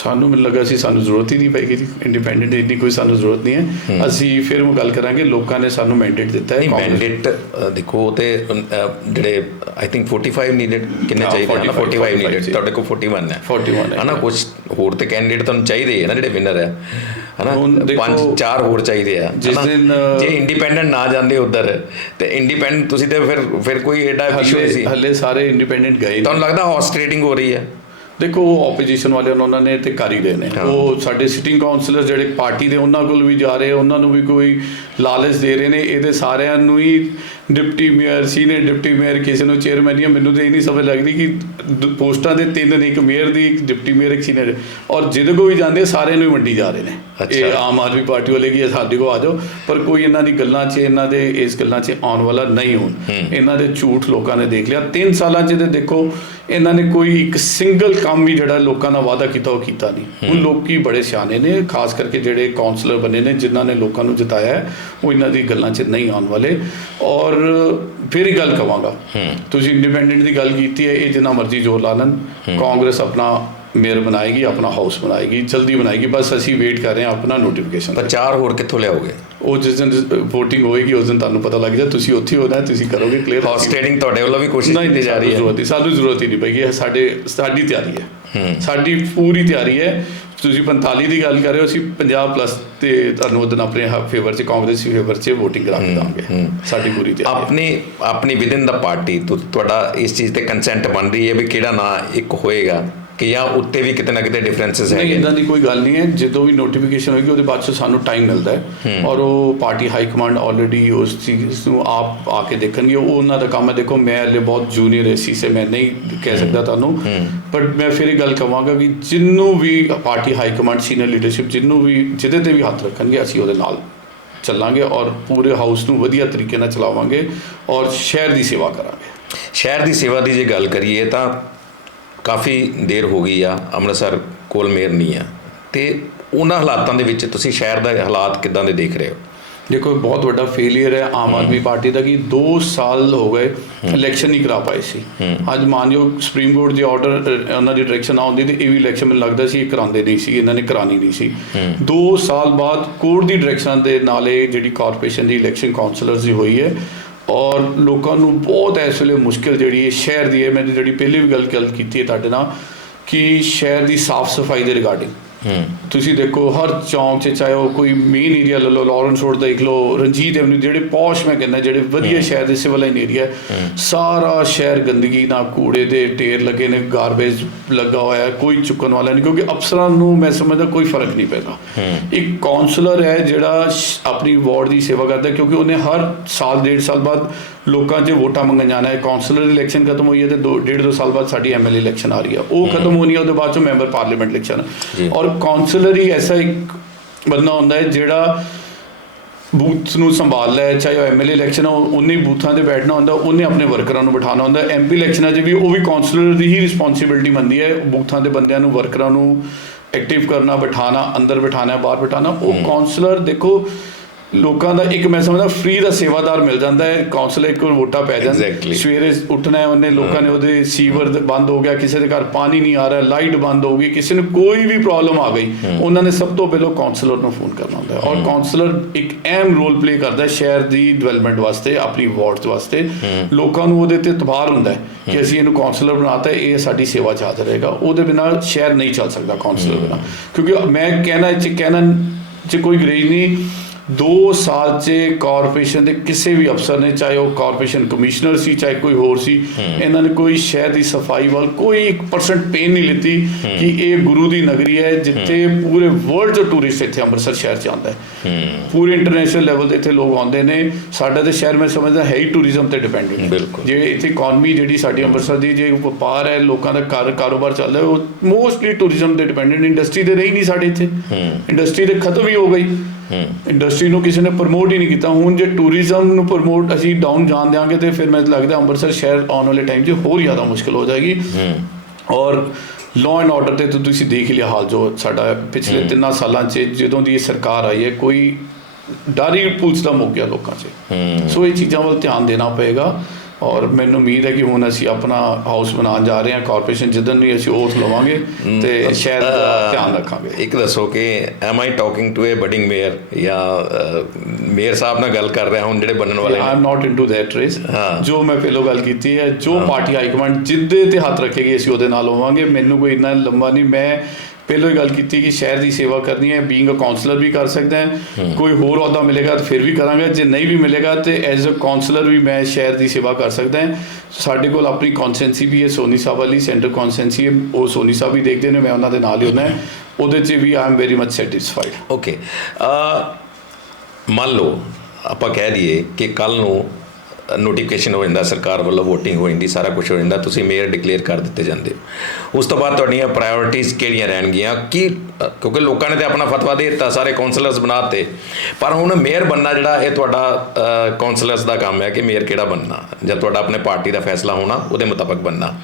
ਸਾਨੂੰ ਮੈਨੂੰ ਲੱਗਾ ਸੀ ਸਾਨੂੰ ਜ਼ਰੂਰਤ ਹੀ ਨਹੀਂ ਪਏਗੀ ਇੰਡੀਪੈਂਡੈਂਟ ਇੰਨੀ ਕੋਈ ਸਾਨੂੰ ਜ਼ਰੂਰਤ ਨਹੀਂ ਹੈ ਅਸੀਂ ਫਿਰ ਉਹ ਗੱਲ ਕਰਾਂਗੇ ਲੋਕਾਂ ਨੇ ਸਾਨੂੰ ਮੈਂਡੇਟ ਦਿੱਤਾ ਹੈ ਮੈਂਡੇਟ ਦੇਖੋ ਤੇ ਜਿਹੜੇ ਆਈ ਥਿੰਕ 45 ਨੀਡਡ ਕਿੰਨੇ ਚਾਹੀਦੇ ਹਨ 45 45 ਨੀਡਡ। ਤੁਹਾਡੇ ਕੋਲ 41 ਹੈ 41 ਹੈ। ਹਨਾ ਕੁਝ ਹੋਰ ਤੇ ਕੈਂਡੀਡੇਟ ਤੁਹਾਨੂੰ ਚਾਹੀਦੇ ਹੈ ਨਾ ਜਿਹੜੇ ਵਿਨਰ ਹੈ ਹਨਾ ਪੰਜ ਚਾਰ ਹੋਰ ਚਾਹੀਦੇ ਆ ਜਿਸ? ਦਿਨ, ਜੇ ਇੰਡੀਪੈਂਡੈਂਟ ਨਾ ਜਾਂਦੇ ਉਧਰ ਤੇ ਇੰਡੀਪੈਂਡੈਂਟ ਤੁਸੀਂ ਤੇ ਫਿਰ ਫਿਰ ਕੋਈ ਐਡਾ ਇਸ਼ੂ ਸੀ ਹੱਲੇ ਸਾਰੇ ਇੰਡੀਪੈਂਡੈਂਟ ਗਏ ਨੇ। ਤੁਹਾਨੂੰ ਲੱਗਦਾ ਹਾਰਸ ਟ੍ਰੇਡਿੰਗ ਹੋ ਰਹੀ ਹੈ ਦੇਖੋ ਆਪੋਜੀਸ਼ਨ ਵਾਲਿਆਂ ਨੂੰ ਉਹਨਾਂ ਨੇ ਤੇ ਕਰ ਹੀ। ਰਹੇ ਨੇ। ਉਹ ਸਾਡੇ ਸਿਟਿੰਗ ਕਾਉਂਸਲਰ ਜਿਹੜੇ ਪਾਰਟੀ ਦੇ ਉਹਨਾਂ ਕੋਲ ਵੀ ਜਾ ਰਹੇ ਉਹਨਾਂ ਨੂੰ ਵੀ ਕੋਈ ਲਾਲਚ ਦੇ ਰਹੇ ਨੇ। ਇਹਦੇ ਸਾਰਿਆਂ ਨੂੰ ਹੀ deputy mayor senior deputy mayor ਕਿਸੇ ਨੂੰ ਚੇਅਰਮੈਨ ਜਾਂ ਮੈਨੂੰ ਤੇ ਇਹ ਨਹੀਂ ਸਮਝ ਲੱਗਦੀ ਕਿ ਪੋਸਟਾਂ ਦੇ ਤਿੰਨ ਨੇ ਇੱਕ ਮੇਅਰ ਦੀ ਇੱਕ ਡਿਪਟੀ ਮੇਅਰ ਇੱਕ ਸੀਨੀਅਰ। ਔਰ ਜਿਹਦੇ ਕੋ ਵੀ ਜਾਂਦੇ ਸਾਰਿਆਂ ਨੂੰ ਹੀ ਵੰਡੀ ਜਾ ਰਹੇ ਨੇ। ਇਹ ਆਮ ਆਦਮੀ ਪਾਰਟੀ ਵਾਲੇ ਕੀ ਸਾਡੇ ਕੋ ਆ ਜਾਓ। ਪਰ ਕੋਈ ਇਹਨਾਂ ਦੀ ਗੱਲਾਂ 'ਚ ਇਹਨਾਂ ਦੇ ਇਸ ਗੱਲਾਂ 'ਚ ਆਉਣ ਵਾਲਾ ਨਹੀਂ ਹੋਣ। ਇਹਨਾਂ ਦੇ ਝੂਠ ਲੋਕਾਂ ਨੇ ਦੇਖ ਲਿਆ। 3 ਸਾਲਾਂ 'ਚ ਤੇ ਦੇਖੋ ਇਹਨਾਂ ਨੇ ਕੋਈ ਇੱਕ ਸਿੰਗਲ ਕੰਮ ਵੀ ਜਿਹੜਾ ਲੋਕਾਂ ਨਾਲ ਵਾਅਦਾ ਕੀਤਾ ਉਹ ਕੀਤਾ ਨਹੀਂ। ਹੁਣ ਲੋਕੀ ਬੜੇ ਸਿਆਣੇ ਨੇ ਖਾਸ ਕਰਕੇ ਜਿਹੜੇ ਕਾਉਂਸਲਰ ਬਣੇ ਨੇ ਜਿਨ੍ਹਾਂ ਨੇ ਲੋਕਾਂ ਨੂੰ ਜਿਤਾਇਆ ਉਹ ਇਹਨਾਂ ਦੀ ਗੱਲਾਂ 'ਚ ਨਹੀਂ ਆਉਣ ਵਾਲੇ। ਔਰ ਫਿਰ ਹੀ ਗੱਲ ਕਵਾਂਗਾ। ਤੁਸੀਂ ਇੰਡੀਪੈਂਡੈਂਟ ਦੀ ਗੱਲ ਕੀਤੀ ਹੈ ਇਹ ਜਿੰਨਾ ਮਰਜ਼ੀ ਜ਼ੋਰ ਲਾ ਲੈਣ। ਕਾਂਗਰਸ ਆਪਣਾ ਮੇਅਰ ਬਣਾਏਗੀ ਆਪਣਾ ਹਾਊਸ ਬਣਾਏਗੀ ਜਲਦੀ ਬਣਾਏਗੀ ਬਸ ਅਸੀਂ ਵੇਟ ਕਰ ਰਹੇ ਹਾਂ ਆਪਣਾ ਨੋਟੀਫਿਕੇਸ਼ਨ ਪਰ ਚਾਰ ਹੋਰ ਕਿੱਥੋਂ ਲਿਆਓਗੇ? ਉਹ ਜਿਸ ਦਿਨ VOTING ਹੋਏਗੀ ਉਸ ਦਿਨ ਤੁਹਾਨੂੰ ਪਤਾ ਲੱਗ ਜਾ ਤੁਸੀਂ ਉੱਥੇ ਹੋਣਾ ਹੈ, ਤੁਸੀਂ ਕਰੋਗੇ ਕਲੀਅਰ ਟ੍ਰੇਡਿੰਗ ਤੁਹਾਡੇ ਵੱਲੋਂ ਵੀ ਕੋਸ਼ਿਸ਼ ਨਹੀਂ ਕੀਤੀ ਜਾ ਰਹੀ ਹੈ। ਜ਼ਰੂਰਤ ਸਾਨੂੰ ਜ਼ਰੂਰਤ ਹੀ ਨਹੀਂ ਪਈ ਇਹ ਸਾਡੇ ਸਾਡੀ ਤਿਆਰੀ ਹੈ। ਸਾਡੀ ਪੂਰੀ ਤਿਆਰੀ ਹੈ। ਤੁਸੀਂ 45 ਦੀ ਗੱਲ ਕਰ ਰਹੇ ਹੋ ਅਸੀਂ 50 ਪਲੱਸ ਤੇ ਤੁਹਾਨੂੰ ਉਹਦਨ ਆਪਣੇ ਫੇਵਰ 'ਚ ਕਾਂਗਰਸੀ ਫੇਵਰ 'ਚ VOTING ਕਰਾ ਕੇ ਦਾਂਗੇ। ਸਾਡੀ ਪੂਰੀ ਤਿਆਰੀ ਹੈ। ਆਪਣੀ ਆਪਣੀ ਵਿਦਿਨ ਦਾ ਪਾਰਟੀ ਤੁਹਾਡਾ ਇਸ ਚੀਜ਼ ਤੇ ਕੰਸੈਂਟ ਬਣ ਰਹੀ ਹੈ ਵੀ ਕਿਹੜਾ ਨਾਂ ਇੱਕ ਹੋਏਗਾ। ਕਿ ਜਾਂ ਉੱਤੇ ਵੀ ਕਿਤੇ ਨਾ ਕਿਤੇ ਡਿਫਰੈਂਸਸ ਨਹੀਂ ਹੈਗੇ। ਇਦਾਂ ਦੀ ਕੋਈ ਗੱਲ ਨਹੀਂ ਹੈ। ਜਦੋਂ ਵੀ ਨੋਟੀਫਿਕੇਸ਼ਨ ਹੋਏਗੀ ਉਹਦੇ ਬਾਅਦ ਸਾਨੂੰ ਟਾਈਮ ਮਿਲਦਾ ਹੈ। ਔਰ ਉਹ ਪਾਰਟੀ ਹਾਈ ਕਮਾਂਡ ਆਲਰੇਡੀ ਉਸ ਚੀਜ਼ ਨੂੰ ਆਪ ਆ ਕੇ ਦੇਖਣਗੇ। ਉਹ ਉਹਨਾਂ ਦਾ ਕੰਮ ਹੈ ਦੇਖੋ ਮੈਂ ਹਲੇ ਬਹੁਤ ਜੂਨੀਅਰ ਐਸੀ ਸੇ ਮੈਂ ਨਹੀਂ ਕਹਿ ਸਕਦਾ ਤੁਹਾਨੂੰ। ਪਰ ਮੈਂ ਫਿਰ ਇਹ ਗੱਲ ਕਵਾਂਗਾ ਕਿ ਜਿੰਨੂੰ ਵੀ party high command senior leadership ਜਿੰਨੂੰ ਵੀ ਜਿਹਦੇ ਤੇ ਵੀ ਹੱਥ ਰੱਖਣਗੇ ਅਸੀਂ ਉਹਦੇ ਨਾਲ ਚੱਲਾਂਗੇ ਔਰ ਪੂਰੇ ਹਾਊਸ ਨੂੰ ਵਧੀਆ ਤਰੀਕੇ ਨਾਲ ਚਲਾਵਾਂਗੇ ਔਰ ਸ਼ਹਿਰ ਦੀ ਸੇਵਾ ਕਰਾਂਗੇ। ਸ਼ਹਿਰ ਦੀ ਸੇਵਾ ਦੀ ਜੇ ਗੱਲ ਕਰੀਏ ਤਾਂ ਕਾਫੀ ਦੇਰ ਹੋ ਗਈ ਆ ਅੰਮ੍ਰਿਤਸਰ ਕੋਲ ਮੇਅਰ ਨਹੀਂ ਆ। ਤੇ ਉਹਨਾਂ ਹਾਲਾਤਾਂ ਦੇ ਵਿੱਚ ਤੁਸੀਂ ਸ਼ਹਿਰ ਦਾ ਹਾਲਾਤ ਕਿੱਦਾਂ ਦੇ ਦੇਖ ਰਹੇ ਹੋ? ਦੇਖੋ ਬਹੁਤ ਵੱਡਾ ਫੇਲਿਅਰ ਹੈ ਆਮ ਆਦਮੀ ਪਾਰਟੀ ਦਾ ਕਿ 2 ਸਾਲ ਹੋ ਗਏ ਇਲੈਕਸ਼ਨ ਨਹੀਂ ਕਰਾ ਪਾਏ ਸੀ। ਅੱਜ ਮਾਨਯੋਗ ਸੁਪਰੀਮ ਕੋਰਟ ਦੇ ਆਰਡਰ ਉਹਨਾਂ ਦੀ ਡਾਇਰੈਕਸ਼ਨ ਆਉਂਦੀ ਤੇ ਇਹ ਵੀ ਇਲੈਕਸ਼ਨ ਮੈਨੂੰ ਲੱਗਦਾ ਸੀ ਇਹ ਕਰਾਉਂਦੇ ਨਹੀਂ ਸੀ ਇਹਨਾਂ ਨੇ ਕਰਾਣੀ ਨਹੀਂ ਸੀ। 2 ਸਾਲ ਬਾਅਦ ਕੋਰਟ ਦੀ ਡਾਇਰੈਕਸ਼ਨ ਦੇ ਨਾਲ ਜਿਹੜੀ ਕਾਰਪੋਰੇਸ਼ਨ ਦੀ ਇਲੈਕਸ਼ਨ ਕਾਉਂਸਲਰਸ ਦੀ ਹੋਈ ਹੈ ਔਰ ਲੋਕਾਂ ਨੂੰ ਬਹੁਤ ਇਸ ਵੇਲੇ ਮੁਸ਼ਕਿਲ ਜਿਹੜੀ ਹੈ ਸ਼ਹਿਰ ਦੀ ਹੈ ਮੈਂ ਜਿਹੜੀ ਪਹਿਲੇ ਵੀ ਗੱਲ ਗੱਲ ਕੀਤੀ ਹੈ ਤੁਹਾਡੇ ਨਾਲ, ਕਿ ਸ਼ਹਿਰ ਦੀ ਸਾਫ਼ ਸਫ਼ਾਈ ਦੇ ਰਿਗਾਰਡਿੰਗ। ਤੁਸੀਂ ਦੇਖੋ ਹਰ ਚੌਂਕ 'ਚ ਚਾਹੇ ਉਹ ਕੋਈ ਮੇਨ ਏਰੀਆ ਲੈ ਲਓ ਲਾਰੈਂਸ ਰੋਡ ਦੇਖ ਲਓ ਰਣਜੀਤ ਐਵਨਿਊ ਜਿਹੜੇ ਪੌਸ਼ ਮੈਂ ਕਹਿੰਦਾ ਜਿਹੜੇ ਵਧੀਆ ਸ਼ਹਿਰ ਦੇ ਸਿਵਲ ਲਾਈਨ ਏਰੀਆ ਸਾਰਾ ਸ਼ਹਿਰ ਗੰਦਗੀ ਨਾਲ ਕੂੜੇ ਦੇ ਢੇਰ ਲੱਗੇ ਨੇ ਗਾਰਬੇਜ ਲੱਗਾ ਹੋਇਆ ਹੈ ਕੋਈ ਚੁੱਕਣ ਵਾਲਾ ਨਹੀਂ ਕਿਉਂਕਿ ਅਫਸਰਾਂ ਨੂੰ ਮੈਂ ਸਮਝਦਾ ਕੋਈ ਫ਼ਰਕ ਨਹੀਂ ਪੈਂਦਾ। ਇੱਕ ਕਾਉਂਸਲਰ ਹੈ ਜਿਹੜਾ ਆਪਣੀ ਵਾਰਡ ਦੀ ਸੇਵਾ ਕਰਦਾ ਕਿਉਂਕਿ ਉਹਨੇ ਹਰ ਸਾਲ ਡੇਢ ਸਾਲ ਬਾਅਦ ਲੋਕਾਂ 'ਚ ਵੋਟਾਂ ਮੰਗਣ ਜਾਣਾ ਹੈ। ਕਾਉਂਸਲਰ ਇਲੈਕਸ਼ਨ ਖਤਮ ਹੋਈ ਹੈ ਤੇ ਦੋ ਡੇਢ ਦੋ ਸਾਲ ਬਾਅਦ ਸਾਡੀ ਐਮਐਲਏ ਇਲੈਕਸ਼ਨ ਆ ਰਹੀ ਹੈ। ਉਹ ਖਤਮ ਹੋਣੀ ਹੈ ਉਹਦੇ ਬਾਅਦ ਚੋਂ ਮੈਂਬਰ ਪਾਰਲੀਮੈਂਟ ਇਲੈਕਸ਼ਨ ਔਰ ਕਾਉਂਸਲਰ ਹੀ ਐਸਾ ਇੱਕ ਬੰਦਾ ਹੁੰਦਾ ਹੈ ਜਿਹੜਾ ਬੂਥ ਨੂੰ ਸੰਭਾਲਦਾ ਹੈ ਚਾਹੇ ਉਹ ਐਮਐਲਏ ਇਲੈਕਸ਼ਨ ਉਹ- ਉਹਨੇ ਹੀ ਬੂਥਾਂ ਤੇ ਬੈਠਣਾ ਹੁੰਦਾ ਉਹਨੇ ਆਪਣੇ ਵਰਕਰਾਂ ਨੂੰ ਬਿਠਾਉਣਾ ਹੁੰਦਾ। ਐਮਪੀ ਇਲੈਕਸ਼ਨਾਂ 'ਚ ਵੀ ਉਹ ਵੀ ਕਾਉਂਸਲਰ ਦੀ ਹੀ ਰਿਸਪੌਂਸਿਬਿਲਟੀ ਬਣਦੀ ਹੈ। ਬੂਥਾਂ ਦੇ ਬੰਦਿਆਂ ਨੂੰ ਵਰਕਰਾਂ ਨੂੰ ਐਕਟਿਵ ਕਰਨਾ ਬਿਠਾਣਾ ਅੰਦਰ ਬਿਠਾਣਾ ਬਾਹਰ ਬਿਠਾਣਾ ਉਹ ਕਾਉਂਸਲਰ ਦੇਖੋ ਲੋਕਾਂ ਦਾ ਇੱਕ ਮੈਂ ਸਮਝਦਾ ਫ੍ਰੀ ਦਾ ਸੇਵਾਦਾਰ ਮਿਲ ਜਾਂਦਾ ਹੈ ਕਾਉਂਸਲਰ ਇੱਕ ਵਾਰ ਵੋਟਾਂ ਪੈ Exactly. ਸਵੇਰੇ ਉੱਠਣਾ ਹੈ ਉਹਨੇ ਲੋਕਾਂ ਨੇ ਉਹਦੇ ਸੀਵਰ ਬੰਦ ਹੋ ਗਿਆ ਕਿਸੇ ਦੇ ਘਰ ਪਾਣੀ ਨਹੀਂ ਆ ਰਿਹਾ ਲਾਈਟ ਬੰਦ ਹੋ ਗਈ ਕਿਸੇ ਨੂੰ ਕੋਈ ਵੀ ਪ੍ਰੋਬਲਮ ਆ ਗਈ ਉਹਨਾਂ ਨੇ ਸਭ ਤੋਂ ਪਹਿਲਾਂ ਕਾਉਂਸਲਰ ਨੂੰ ਫੋਨ ਕਰਨਾ ਹੁੰਦਾ ਹੈ। ਔਰ ਕਾਉਂਸਲਰ ਇੱਕ ਅਹਿਮ ਰੋਲ ਪਲੇ ਕਰਦਾ ਹੈ ਸ਼ਹਿਰ ਦੀ ਡਿਵੈਲਪਮੈਂਟ ਵਾਸਤੇ ਆਪਣੀ ਵਾਰਡਸ ਵਾਸਤੇ। ਲੋਕਾਂ ਨੂੰ ਉਹਦੇ ਤੇ ਇਤਬਾਰ ਹੁੰਦਾ ਹੈ ਕਿ ਅਸੀਂ ਇਹਨੂੰ ਕਾਉਂਸਲਰ ਬਣਾਤਾ ਇਹ ਸਾਡੀ ਸੇਵਾ ਚ ਹਾਜ਼ਰ ਰਹੇਗਾ। ਉਹਦੇ ਬਿਨਾਂ ਸ਼ਹਿਰ ਨਹੀਂ ਚੱਲ ਸਕਦਾ ਕਾਉਂਸਲਰ ਬਿਨਾਂ। ਕਿਉਂਕਿ ਮੈਂ ਕਹਿਣਾ ਇਹ 'ਚ ਕਹਿਣਾ ਚ ਕੋਈ ਗਰੇਜ ਨਹੀਂ 2 ਸਾਲ 'ਚ ਕਾਰਪੋਰੇਸ਼ਨ ਦੇ ਕਿਸੇ ਵੀ ਅਫਸਰ ਨੇ ਚਾਹੇ ਉਹ ਕਾਰਪੋਰੇਸ਼ਨ ਕਮਿਸ਼ਨਰ ਸੀ ਚਾਹੇ ਕੋਈ ਹੋਰ ਸੀ ਇਹਨਾਂ ਨੇ ਕੋਈ ਸ਼ਹਿਰ ਦੀ ਸਫ਼ਾਈ ਵੱਲ ਕੋਈ 1% ਪੇਨ ਨਹੀਂ ਲਿੱਤੀ ਕਿ ਇਹ ਗੁਰੂ ਦੀ ਨਗਰੀ ਹੈ ਜਿੱਥੇ ਪੂਰੇ ਵਰਲਡ ਤੋਂ ਟੂਰਿਸਟ ਇੱਥੇ ਅੰਮ੍ਰਿਤਸਰ ਸ਼ਹਿਰ 'ਚ ਆਉਂਦਾ ਹੈ। ਪੂਰੇ ਇੰਟਰਨੈਸ਼ਨਲ ਲੈਵਲ ਤੇ ਇੱਥੇ ਲੋਕ ਆਉਂਦੇ ਨੇ। ਸਾਡਾ ਤੇ ਸ਼ਹਿਰ ਮੈਂ ਸਮਝਦਾ ਹੈ ਹੀ ਟੂਰਿਜ਼ਮ ਤੇ ਡਿਪੈਂਡੈਂਟ। ਜੇ ਇੱਥੇ ਇਕਨੋਮੀ ਜਿਹੜੀ ਸਾਡੀ ਅੰਮ੍ਰਿਤਸਰ ਦੀ ਜੇ ਵਪਾਰ ਹੈ ਲੋਕਾਂ ਦਾ ਕਾਰ ਕਾਰੋਬਾਰ ਚੱਲਦਾ ਉਹ ਮੋਸਟਲੀ ਟੂਰਿਜ਼ਮ ਤੇ ਡਿਪੈਂਡੈਂਟ ਇੰਡਸਟਰੀ ਤੇ ਰਹੀ ਨਹੀਂ ਸਾਡੇ ਇੱਥੇ। ਇੰਡਸਟਰੀ ਤੇ ਖਤਮ ਹੀ ਹੋ ਗਈ। ਇੰਡਸਟਰੀ ਨੂੰ ਕਿਸੇ ਨੇ ਪ੍ਰਮੋਟ ਹੀ ਨਹੀਂ ਕੀਤਾ। ਹੁਣ ਜੇ ਟੂਰਿਜ਼ਮ ਨੂੰ ਪ੍ਰਮੋਟ ਅਸੀਂ ਡਾਊਨ ਜਾਣ ਦਿਆਂਗੇ ਤੇ ਫਿਰ ਮੈਨੂੰ ਲੱਗਦਾ ਅੰਮ੍ਰਿਤਸਰ ਸ਼ਹਿਰ ਆਉਣ ਵਾਲੇ ਟਾਈਮ 'ਚ ਹੋਰ ਜ਼ਿਆਦਾ ਮੁਸ਼ਕਲ ਹੋ ਜਾਏਗੀ। ਔਰ ਲਾਅ ਐਂਡ ਆਰਡਰ ਤੇ ਤਾਂ ਤੁਸੀਂ ਦੇਖ ਲਿਆ ਹਾਲ ਜੋ ਸਾਡਾ ਪਿਛਲੇ ਤਿੰਨਾਂ ਸਾਲਾਂ 'ਚ ਜਦੋਂ ਦੀ ਇਹ ਸਰਕਾਰ ਆਈ ਹੈ ਕੋਈ ਡਰ ਹੀ ਪੁਲਿਸ ਦਾ ਮੁੱਕ ਗਿਆ ਲੋਕਾਂ 'ਚ। ਸੋ ਇਹ ਚੀਜ਼ਾਂ ਵੱਲ ਧਿਆਨ ਦੇਣਾ ਪਏਗਾ। ਔਰ ਮੈਨੂੰ ਉਮੀਦ ਹੈ ਕਿ ਹੁਣ ਅਸੀਂ ਆਪਣਾ ਹਾਊਸ ਬਣਾਉਣ ਜਾ ਰਹੇ ਹਾਂ ਕਾਰਪੋਰੇਸ਼ਨ ਜਿੱਦਨ ਵੀ ਅਸੀਂ ਓਥ ਲਵਾਂਗੇ ਤੇ ਸ਼ਹਿਰ ਦਾ ਧਿਆਨ ਰੱਖਾਂਗੇ। ਇੱਕ ਦੱਸੋ ਕਿ am I talking to a budding mayor ਜਾਂ ਮੇਅਰ ਸਾਹਿਬ ਨਾਲ ਗੱਲ ਕਰ ਰਿਹਾ ਹੁਣ ਜਿਹੜੇ ਬਣਨ ਵਾਲੇ ਨੇ? I am not into that race. ਜੋ ਮੈਂ ਪਹਿਲਾਂ ਗੱਲ ਕੀਤੀ ਹੈ ਜੋ ਪਾਰਟੀ ਹਾਈ ਕਮਾਂਡ ਜਿੱਦੇ ਤੇ ਹੱਥ ਰੱਖੇਗੀ ਅਸੀਂ ਉਹਦੇ ਨਾਲ ਹੋਵਾਂਗੇ। ਮੈਨੂੰ ਕੋਈ ਇੰਨਾ ਲੰਬਾ ਨਹੀਂ ਮੈਂ ਪਹਿਲਾਂ ਹੀ ਗੱਲ ਕੀਤੀ ਕਿ ਸ਼ਹਿਰ ਦੀ ਸੇਵਾ ਕਰਨੀ ਹੈ ਬੀਇੰਗ ਅ ਕਾਉਂਸਲਰ ਵੀ ਕਰ ਸਕਦਾ ਹੈ। ਕੋਈ ਹੋਰ ਅਹੁਦਾ ਮਿਲੇਗਾ ਤਾਂ ਫਿਰ ਵੀ ਕਰਾਂਗਾ ਜੇ ਨਹੀਂ ਵੀ ਮਿਲੇਗਾ ਤੇ ਐਜ਼ ਅ ਕਾਉਂਸਲਰ ਵੀ ਮੈਂ ਸ਼ਹਿਰ ਦੀ ਸੇਵਾ ਕਰ ਸਕਦਾ ਹਾਂ। ਸਾਡੇ ਕੋਲ ਆਪਣੀ ਕੌਨਸੈਂਸੀ ਵੀ ਹੈ ਸੋਨੀ ਸਾਹਿਬ ਵਾਲੀ ਸੈਂਟਰ ਕੌਨਸੈਂਸੀ ਹੈ ਉਹ ਸੋਨੀ ਸਾਹਿਬ ਵੀ ਦੇਖਦੇ ਨੇ ਮੈਂ ਉਹਨਾਂ ਦੇ ਨਾਲ ਹੀ ਹੁੰਦਾ ਹੈ। ਉਹਦੇ 'ਚ ਵੀ I am very much satisfied okay ਮੰਨ ਲਓ ਆਪਾਂ ਕਹਿ ਦਈਏ ਕਿ ਕੱਲ ਨੂੰ ਨੋਟੀਫਿਕੇਸ਼ਨ ਹੋ ਜਾਂਦਾ ਸਰਕਾਰ ਵੱਲੋਂ VOTING ਹੋ ਜਾਂਦੀ ਸਾਰਾ ਕੁਝ ਹੋ ਜਾਂਦਾ ਤੁਸੀਂ ਮੇਅਰ ਡਿਕਲੇਅਰ ਕਰ ਦਿੱਤੇ ਜਾਂਦੇ ਹੋ। ਉਸ ਤੋਂ ਬਾਅਦ ਤੁਹਾਡੀਆਂ ਪ੍ਰਾਇੋਰਟੀਆਂ ਕਿਹੜੀਆਂ ਰਹਿਣਗੀਆਂ? ਕੀ ਕਿਉਂਕਿ ਲੋਕਾਂ ਨੇ ਤੇ ਆਪਣਾ ਫਤਵਾ ਦੇ ਦਿੱਤਾ ਸਾਰੇ ਕਾਉਂਸਲਰਸ ਬਣਾਤੇ ਪਰ ਹੁਣ ਮੇਅਰ ਬੰਨਾ ਜਿਹੜਾ ਇਹ ਤੁਹਾਡਾ ਕਾਉਂਸਲਰਸ ਦਾ ਕੰਮ ਹੈ ਕਿ ਮੇਅਰ ਕਿਹੜਾ ਬੰਨਣਾ ਜਾਂ ਤੁਹਾਡਾ ਆਪਣੇ ਪਾਰਟੀ ਦਾ ਫੈਸਲਾ ਹੋਣਾ ਉਹਦੇ ਮੁਤਾਬਕ ਬੰਨਣਾ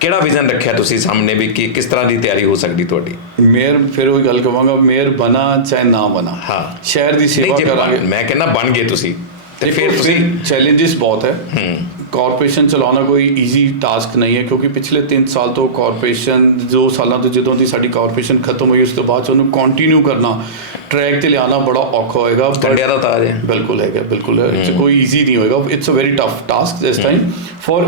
ਕਿਹੜਾ ਵਿਜ਼ਨ ਰੱਖਿਆ ਤੁਸੀਂ ਸਾਹਮਣੇ ਵੀ ਕਿ ਕਿਸ ਤਰ੍ਹਾਂ ਦੀ ਤਿਆਰੀ ਹੋ ਸਕਦੀ ਤੁਹਾਡੀ? ਮੇਅਰ ਫਿਰ ਉਹ ਗੱਲ ਕਵਾਂਗਾ ਮੇਅਰ ਬਣਾ ਚਾਹੇ ਨਾ ਬਣਾ। ਹਾਂ। ਸ਼ਹਿਰ ਦੀ ਸੇਵਾ ਕਰਾਂਗੇ। ਮੈਂ ਕਹਿੰਦਾ ਬਣ ਗਏ ਤੁਸੀਂ। ਤੇ ਫਿਰ ਤੁਸੀਂ ਚੈਲੰਜਸ ਬਹੁਤ ਹੈ। ਕਾਰਪੋਰੇਸ਼ਨ ਚਲਾਉਣਾ ਕੋਈ ਈਜ਼ੀ ਟਾਸਕ ਨਹੀਂ ਹੈ ਕਿਉਂਕਿ ਪਿਛਲੇ 3 ਸਾਲ ਤੋਂ ਕਾਰਪੋਰੇਸ਼ਨ ਜੋ ਸਾਲਾਂ ਤੋਂ ਜਦੋਂ ਦੀ ਸਾਡੀ ਕਾਰਪੋਰੇਸ਼ਨ ਖਤਮ ਹੋਈ ਉਸ ਤੋਂ ਬਾਅਦ ਉਹਨੂੰ ਕੰਟੀਨਿਊ ਕਰਨਾ ਟਰੈਕ ਤੇ ਲਿਆਉਣਾ ਬੜਾ ਔਖਾ ਹੋਏਗਾ ਕੰਡਿਆਂ ਦਾ ਤਾਜ ਹੈ। ਬਿਲਕੁਲ ਹੈਗਾ ਬਿਲਕੁਲ ਇਟਸ ਕੋਈ ਈਜ਼ੀ ਨਹੀਂ ਹੋਏਗਾ। It's a very tough task this time for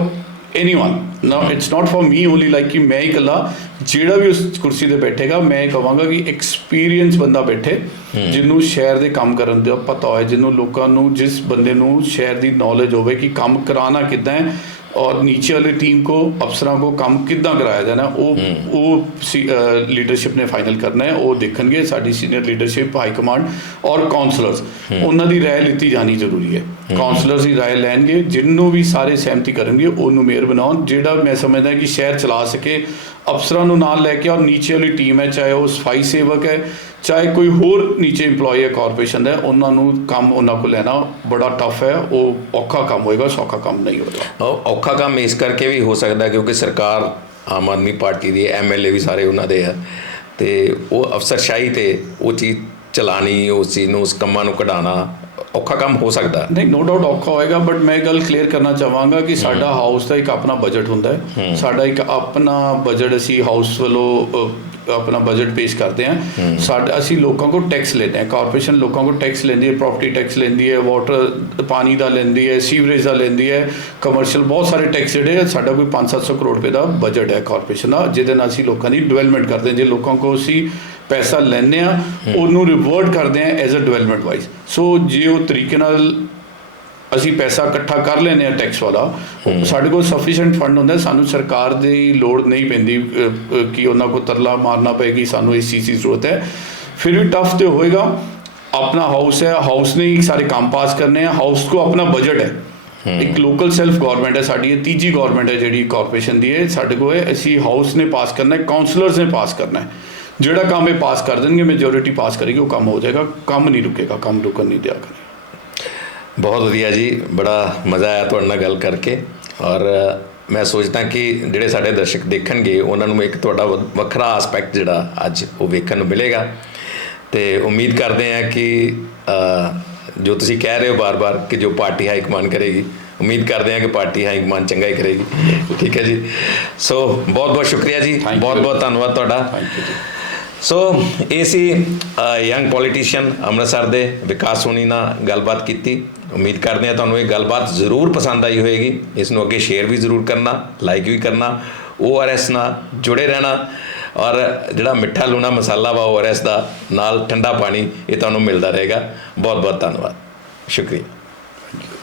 anyone now it's not for me only like ਕਿ ਮੈਂ ਇਕੱਲਾ ਜਿਹੜਾ ਵੀ ਉਸ ਕੁਰਸੀ ਤੇ ਬੈਠੇਗਾ ਮੈਂ ਕਹਾਂਗਾ ਕਿ ਐਕਸਪੀਰੀਅੰਸ ਬੰਦਾ ਬੈਠੇ ਜਿਹਨੂੰ ਸ਼ਹਿਰ ਦੇ ਕੰਮ ਕਰਨ ਦਾ ਪਤਾ ਹੋਵੇ ਜਿਹਨੂੰ ਲੋਕਾਂ ਨੂੰ ਜਿਸ ਬੰਦੇ ਨੂੰ ਸ਼ਹਿਰ ਦੀ ਨੌਲੇਜ ਹੋਵੇ ਕਿ ਕੰਮ ਕਰਾਣਾ ਕਿਦਾਂ ਹੈ ਔਰ ਨੀਚੇ ਵਾਲੀ ਟੀਮ ਕੋ ਅਫਸਰਾਂ ਕੋ ਕੰਮ ਕਿੱਦਾਂ ਕਰਾਇਆ ਜਾਣਾ ਉਹ ਉਹ ਲੀਡਰਸ਼ਿਪ ਨੇ ਫਾਈਨਲ ਕਰਨਾ ਹੈ ਉਹ ਦੇਖਣਗੇ ਸਾਡੀ ਸੀਨੀਅਰ ਲੀਡਰਸ਼ਿਪ ਹਾਈ ਕਮਾਂਡ ਔਰ ਕਾਉਂਸਲਰਸ ਉਹਨਾਂ ਦੀ رائے ਲਿੱਤੀ ਜਾਣੀ ਜ਼ਰੂਰੀ ਹੈ ਕਾਉਂਸਲਰਸ ਦੀ ਰਾਏ ਲੈਣਗੇ ਜਿਹਨੂੰ ਵੀ ਸਾਰੇ ਸਹਿਮਤੀ ਕਰਨਗੇ ਉਹਨੂੰ ਮੇਅਰ ਬਣਾਉਣ ਜਿਹੜਾ ਮੈਂ ਸਮਝਦਾ ਕਿ ਸ਼ਹਿਰ ਚਲਾ ਸਕੇ ਅਫਸਰਾਂ ਨੂੰ ਨਾਲ ਲੈ ਕੇ ਔਰ ਨੀਚੇ ਵਾਲੀ ਟੀਮ ਹੈ ਚਾਹੇ ਉਹ ਸਫ਼ਾਈ ਸੇਵਕ ਹੈ ਚਾਹੇ ਕੋਈ ਹੋਰ ਨੀਚੇ EMPLOYE ਹੈ ਕਾਰਪੋਰੇਸ਼ਨ ਦਾ ਉਹਨਾਂ ਨੂੰ ਕੰਮ ਉਹਨਾਂ ਕੋਲ ਲੈਣਾ ਬੜਾ ਟਫ ਹੈ ਉਹ ਔਖਾ ਕੰਮ ਹੋਏਗਾ ਸੌਖਾ ਕੰਮ ਨਹੀਂ ਹੋਏਗਾ। ਔਖਾ ਕੰਮ ਇਸ ਕਰਕੇ ਵੀ ਹੋ ਸਕਦਾ ਕਿਉਂਕਿ ਸਰਕਾਰ ਆਮ ਆਦਮੀ ਪਾਰਟੀ ਦੀ ਐਮਐਲਏ ਵੀ ਸਾਰੇ ਉਹਨਾਂ ਦੇ ਆ ਤੇ ਉਹ ਅਫਸਰਸ਼ਾਹੀ ਤੇ ਉਹ ਚੀਜ਼ ਚਲਾਣੀ ਉਸ ਚੀਜ਼ ਨੂੰ ਉਸ ਕੰਮਾਂ ਨੂੰ ਕਢਾਉਣਾ ਔਖਾ ਕੰਮ ਹੋ ਸਕਦਾ ਨਹੀਂ ਨੋ ਡਾਊਟ ਔਖਾ ਹੋਏਗਾ ਬਟ ਮੈਂ ਗੱਲ ਕਲੀਅਰ ਕਰਨਾ ਚਾਹਾਂਗਾ ਕਿ ਸਾਡਾ ਹਾਊਸ ਦਾ ਇੱਕ ਆਪਣਾ ਬਜਟ ਹੁੰਦਾ ਹੈ। ਸਾਡਾ ਇੱਕ ਆਪਣਾ ਬਜਟ ਅਸੀਂ ਹਾਊਸ ਵੱਲੋਂ ਆਪਣਾ ਬਜਟ ਪੇਸ਼ ਕਰਦੇ ਹਾਂ। ਸਾਡਾ ਅਸੀਂ ਲੋਕਾਂ ਕੋਲ ਟੈਕਸ ਲੈਂਦੇ ਹਾਂ। ਕਾਰਪੋਰੇਸ਼ਨ ਲੋਕਾਂ ਕੋਲ ਟੈਕਸ ਲੈਂਦੀ ਹੈ ਪ੍ਰਾਪਰਟੀ ਟੈਕਸ ਲੈਂਦੀ ਹੈ ਵਾਟਰ ਪਾਣੀ ਦਾ ਲੈਂਦੀ ਹੈ ਸੀਵਰੇਜ ਦਾ ਲੈਂਦੀ ਹੈ। ਕਮਰਸ਼ੀਅਲ ਬਹੁਤ ਸਾਰੇ ਟੈਕਸ ਜਿਹੜੇ ਆ, ਸਾਡਾ ਕੋਈ 5-700 ਕਰੋੜ ਰੁਪਏ ਦਾ ਬਜਟ ਹੈ ਕਾਰਪੋਰੇਸ਼ਨ ਦਾ ਜਿਹਦੇ ਨਾਲ ਅਸੀਂ ਲੋਕਾਂ ਦੀ ਡਿਵੈਲਪਮੈਂਟ ਕਰਦੇ ਹਾਂ। ਜੇ ਲੋਕਾਂ ਕੋਲ ਅਸੀਂ ਪੈਸਾ ਲੈਂਦੇ ਆ ਉਹਨੂੰ ਰਿਵਰਟ ਕਰਦੇ ਆ as a development wise so ਜੇ ਉਹ ਤਰੀਕੇ ਨਾਲ ਅਸੀਂ ਪੈਸਾ ਇਕੱਠਾ ਕਰ ਲੈਨੇ ਆ ਟੈਕਸ ਵਾਲਾ ਸਾਡੇ ਕੋਲ ਸਫੀਸ਼ੀਐਂਟ ਫੰਡ ਹੁੰਦਾ ਸਾਨੂੰ ਸਰਕਾਰ ਦੀ ਲੋੜ ਨਹੀਂ ਪੈਂਦੀ ਕਿ ਉਹਨਾਂ ਕੋ ਤਰਲਾ ਮਾਰਨਾ ਪਏਗੀ ਸਾਨੂੰ ਇਸ ਚੀਜ਼ ਦੀ ਜ਼ਰੂਰਤ ਹੈ। ਫਿਰ ਵੀ ਟਫ ਤੇ ਹੋਏਗਾ ਆਪਣਾ ਹਾਊਸ ਹੈ ਹਾਊਸ ਨੇ ਹੀ ਸਾਰੇ ਕੰਮ ਪਾਸ ਕਰਨੇ ਆ ਹਾਊਸ ਕੋ ਆਪਣਾ ਬਜਟ ਹੈ। ਇੱਕ ਲੋਕਲ ਸੈਲਫ ਗਵਰਨਮੈਂਟ ਹੈ ਸਾਡੀ ਇਹ ਤੀਜੀ ਗਵਰਨਮੈਂਟ ਹੈ ਜਿਹੜੀ ਕਾਰਪੋਰੇਸ਼ਨ ਦੀ ਹੈ ਸਾਡੇ ਕੋਲ ਅਸੀਂ ਹਾਊਸ ਨੇ ਪਾਸ ਕਰਨਾ ਹੈ ਕਾਉਂਸਲਰਸ ਨੇ ਪਾਸ ਕਰਨਾ ਹੈ। ਜਿਹੜਾ ਕੰਮ ਇਹ ਪਾਸ ਕਰ ਦੇਣਗੇ ਮੈਜੋਰਿਟੀ ਪਾਸ ਕਰੇਗੀ ਉਹ ਕੰਮ ਹੋ ਜਾਏਗਾ। ਕੰਮ ਨਹੀਂ ਰੁਕੇਗਾ ਕੰਮ ਰੁਕਣ ਨਹੀਂ ਦਿਆ ਕਰੇ ਬਹੁਤ ਵਧੀਆ ਜੀ ਬੜਾ ਮਜ਼ਾ ਆਇਆ ਤੁਹਾਡੇ ਨਾਲ ਗੱਲ ਕਰਕੇ। ਔਰ ਮੈਂ ਸੋਚਦਾ ਕਿ ਜਿਹੜੇ ਸਾਡੇ ਦਰਸ਼ਕ ਦੇਖਣਗੇ ਉਹਨਾਂ ਨੂੰ ਇੱਕ ਤੁਹਾਡਾ ਵੱਖਰਾ ਐਸਪੈਕਟ ਜਿਹੜਾ ਅੱਜ ਉਹ ਵੇਖਣ ਨੂੰ ਮਿਲੇਗਾ। ਤੇ ਉਮੀਦ ਕਰਦੇ ਹਾਂ ਕਿ ਜੋ ਤੁਸੀਂ ਕਹਿ ਰਹੇ ਹੋ ਬਾਰ-ਬਾਰ ਕਿ ਜੋ ਪਾਰਟੀ ਹਾਈ ਕਮਾਂਡ ਕਰੇਗੀ ਉਮੀਦ ਕਰਦੇ ਹਾਂ ਕਿ ਪਾਰਟੀ ਹਾਈ ਕਮਾਂਡ ਚੰਗਾ ਹੀ ਕਰੇਗੀ। ਠੀਕ ਹੈ ਜੀ। ਸੋ ਬਹੁਤ-ਬਹੁਤ ਸ਼ੁਕਰੀਆ ਜੀ। You. ਬਹੁਤ-ਬਹੁਤ ਧੰਨਵਾਦ ਤੁਹਾਡਾ। ਥੈਂਕ ਯੂ ਜੀ। ਸੋ ਇਹ ਸੀ ਯੰਗ ਪੋਲੀਟੀਸ਼ੀਅਨ ਅੰਮ੍ਰਿਤਸਰ ਦੇ ਵਿਕਾਸ ਹੋਣੀ ਨਾਲ ਗੱਲਬਾਤ ਕੀਤੀ। ਉਮੀਦ ਕਰਦੇ ਹਾਂ ਤੁਹਾਨੂੰ ਇਹ ਗੱਲਬਾਤ ਜ਼ਰੂਰ ਪਸੰਦ ਆਈ ਹੋਵੇਗੀ ਇਸ ਨੂੰ ਅੱਗੇ ਸ਼ੇਅਰ ਵੀ ਜ਼ਰੂਰ ਕਰਨਾ ਲਾਈਕ ਵੀ ਕਰਨਾ ORS ਨਾਲ ਜੁੜੇ ਰਹਿਣਾ। ਔਰ ਜਿਹੜਾ ਮਿੱਠਾ ਲੂਣਾ ਮਸਾਲਾ ਵਾ ORS ਦਾ, ਨਾਲ ਠੰਡਾ ਪਾਣੀ, ਇਹ ਤੁਹਾਨੂੰ ਮਿਲਦਾ ਰਹੇਗਾ। ਬਹੁਤ ਬਹੁਤ ਧੰਨਵਾਦ। ਸ਼ੁਕਰੀਆ।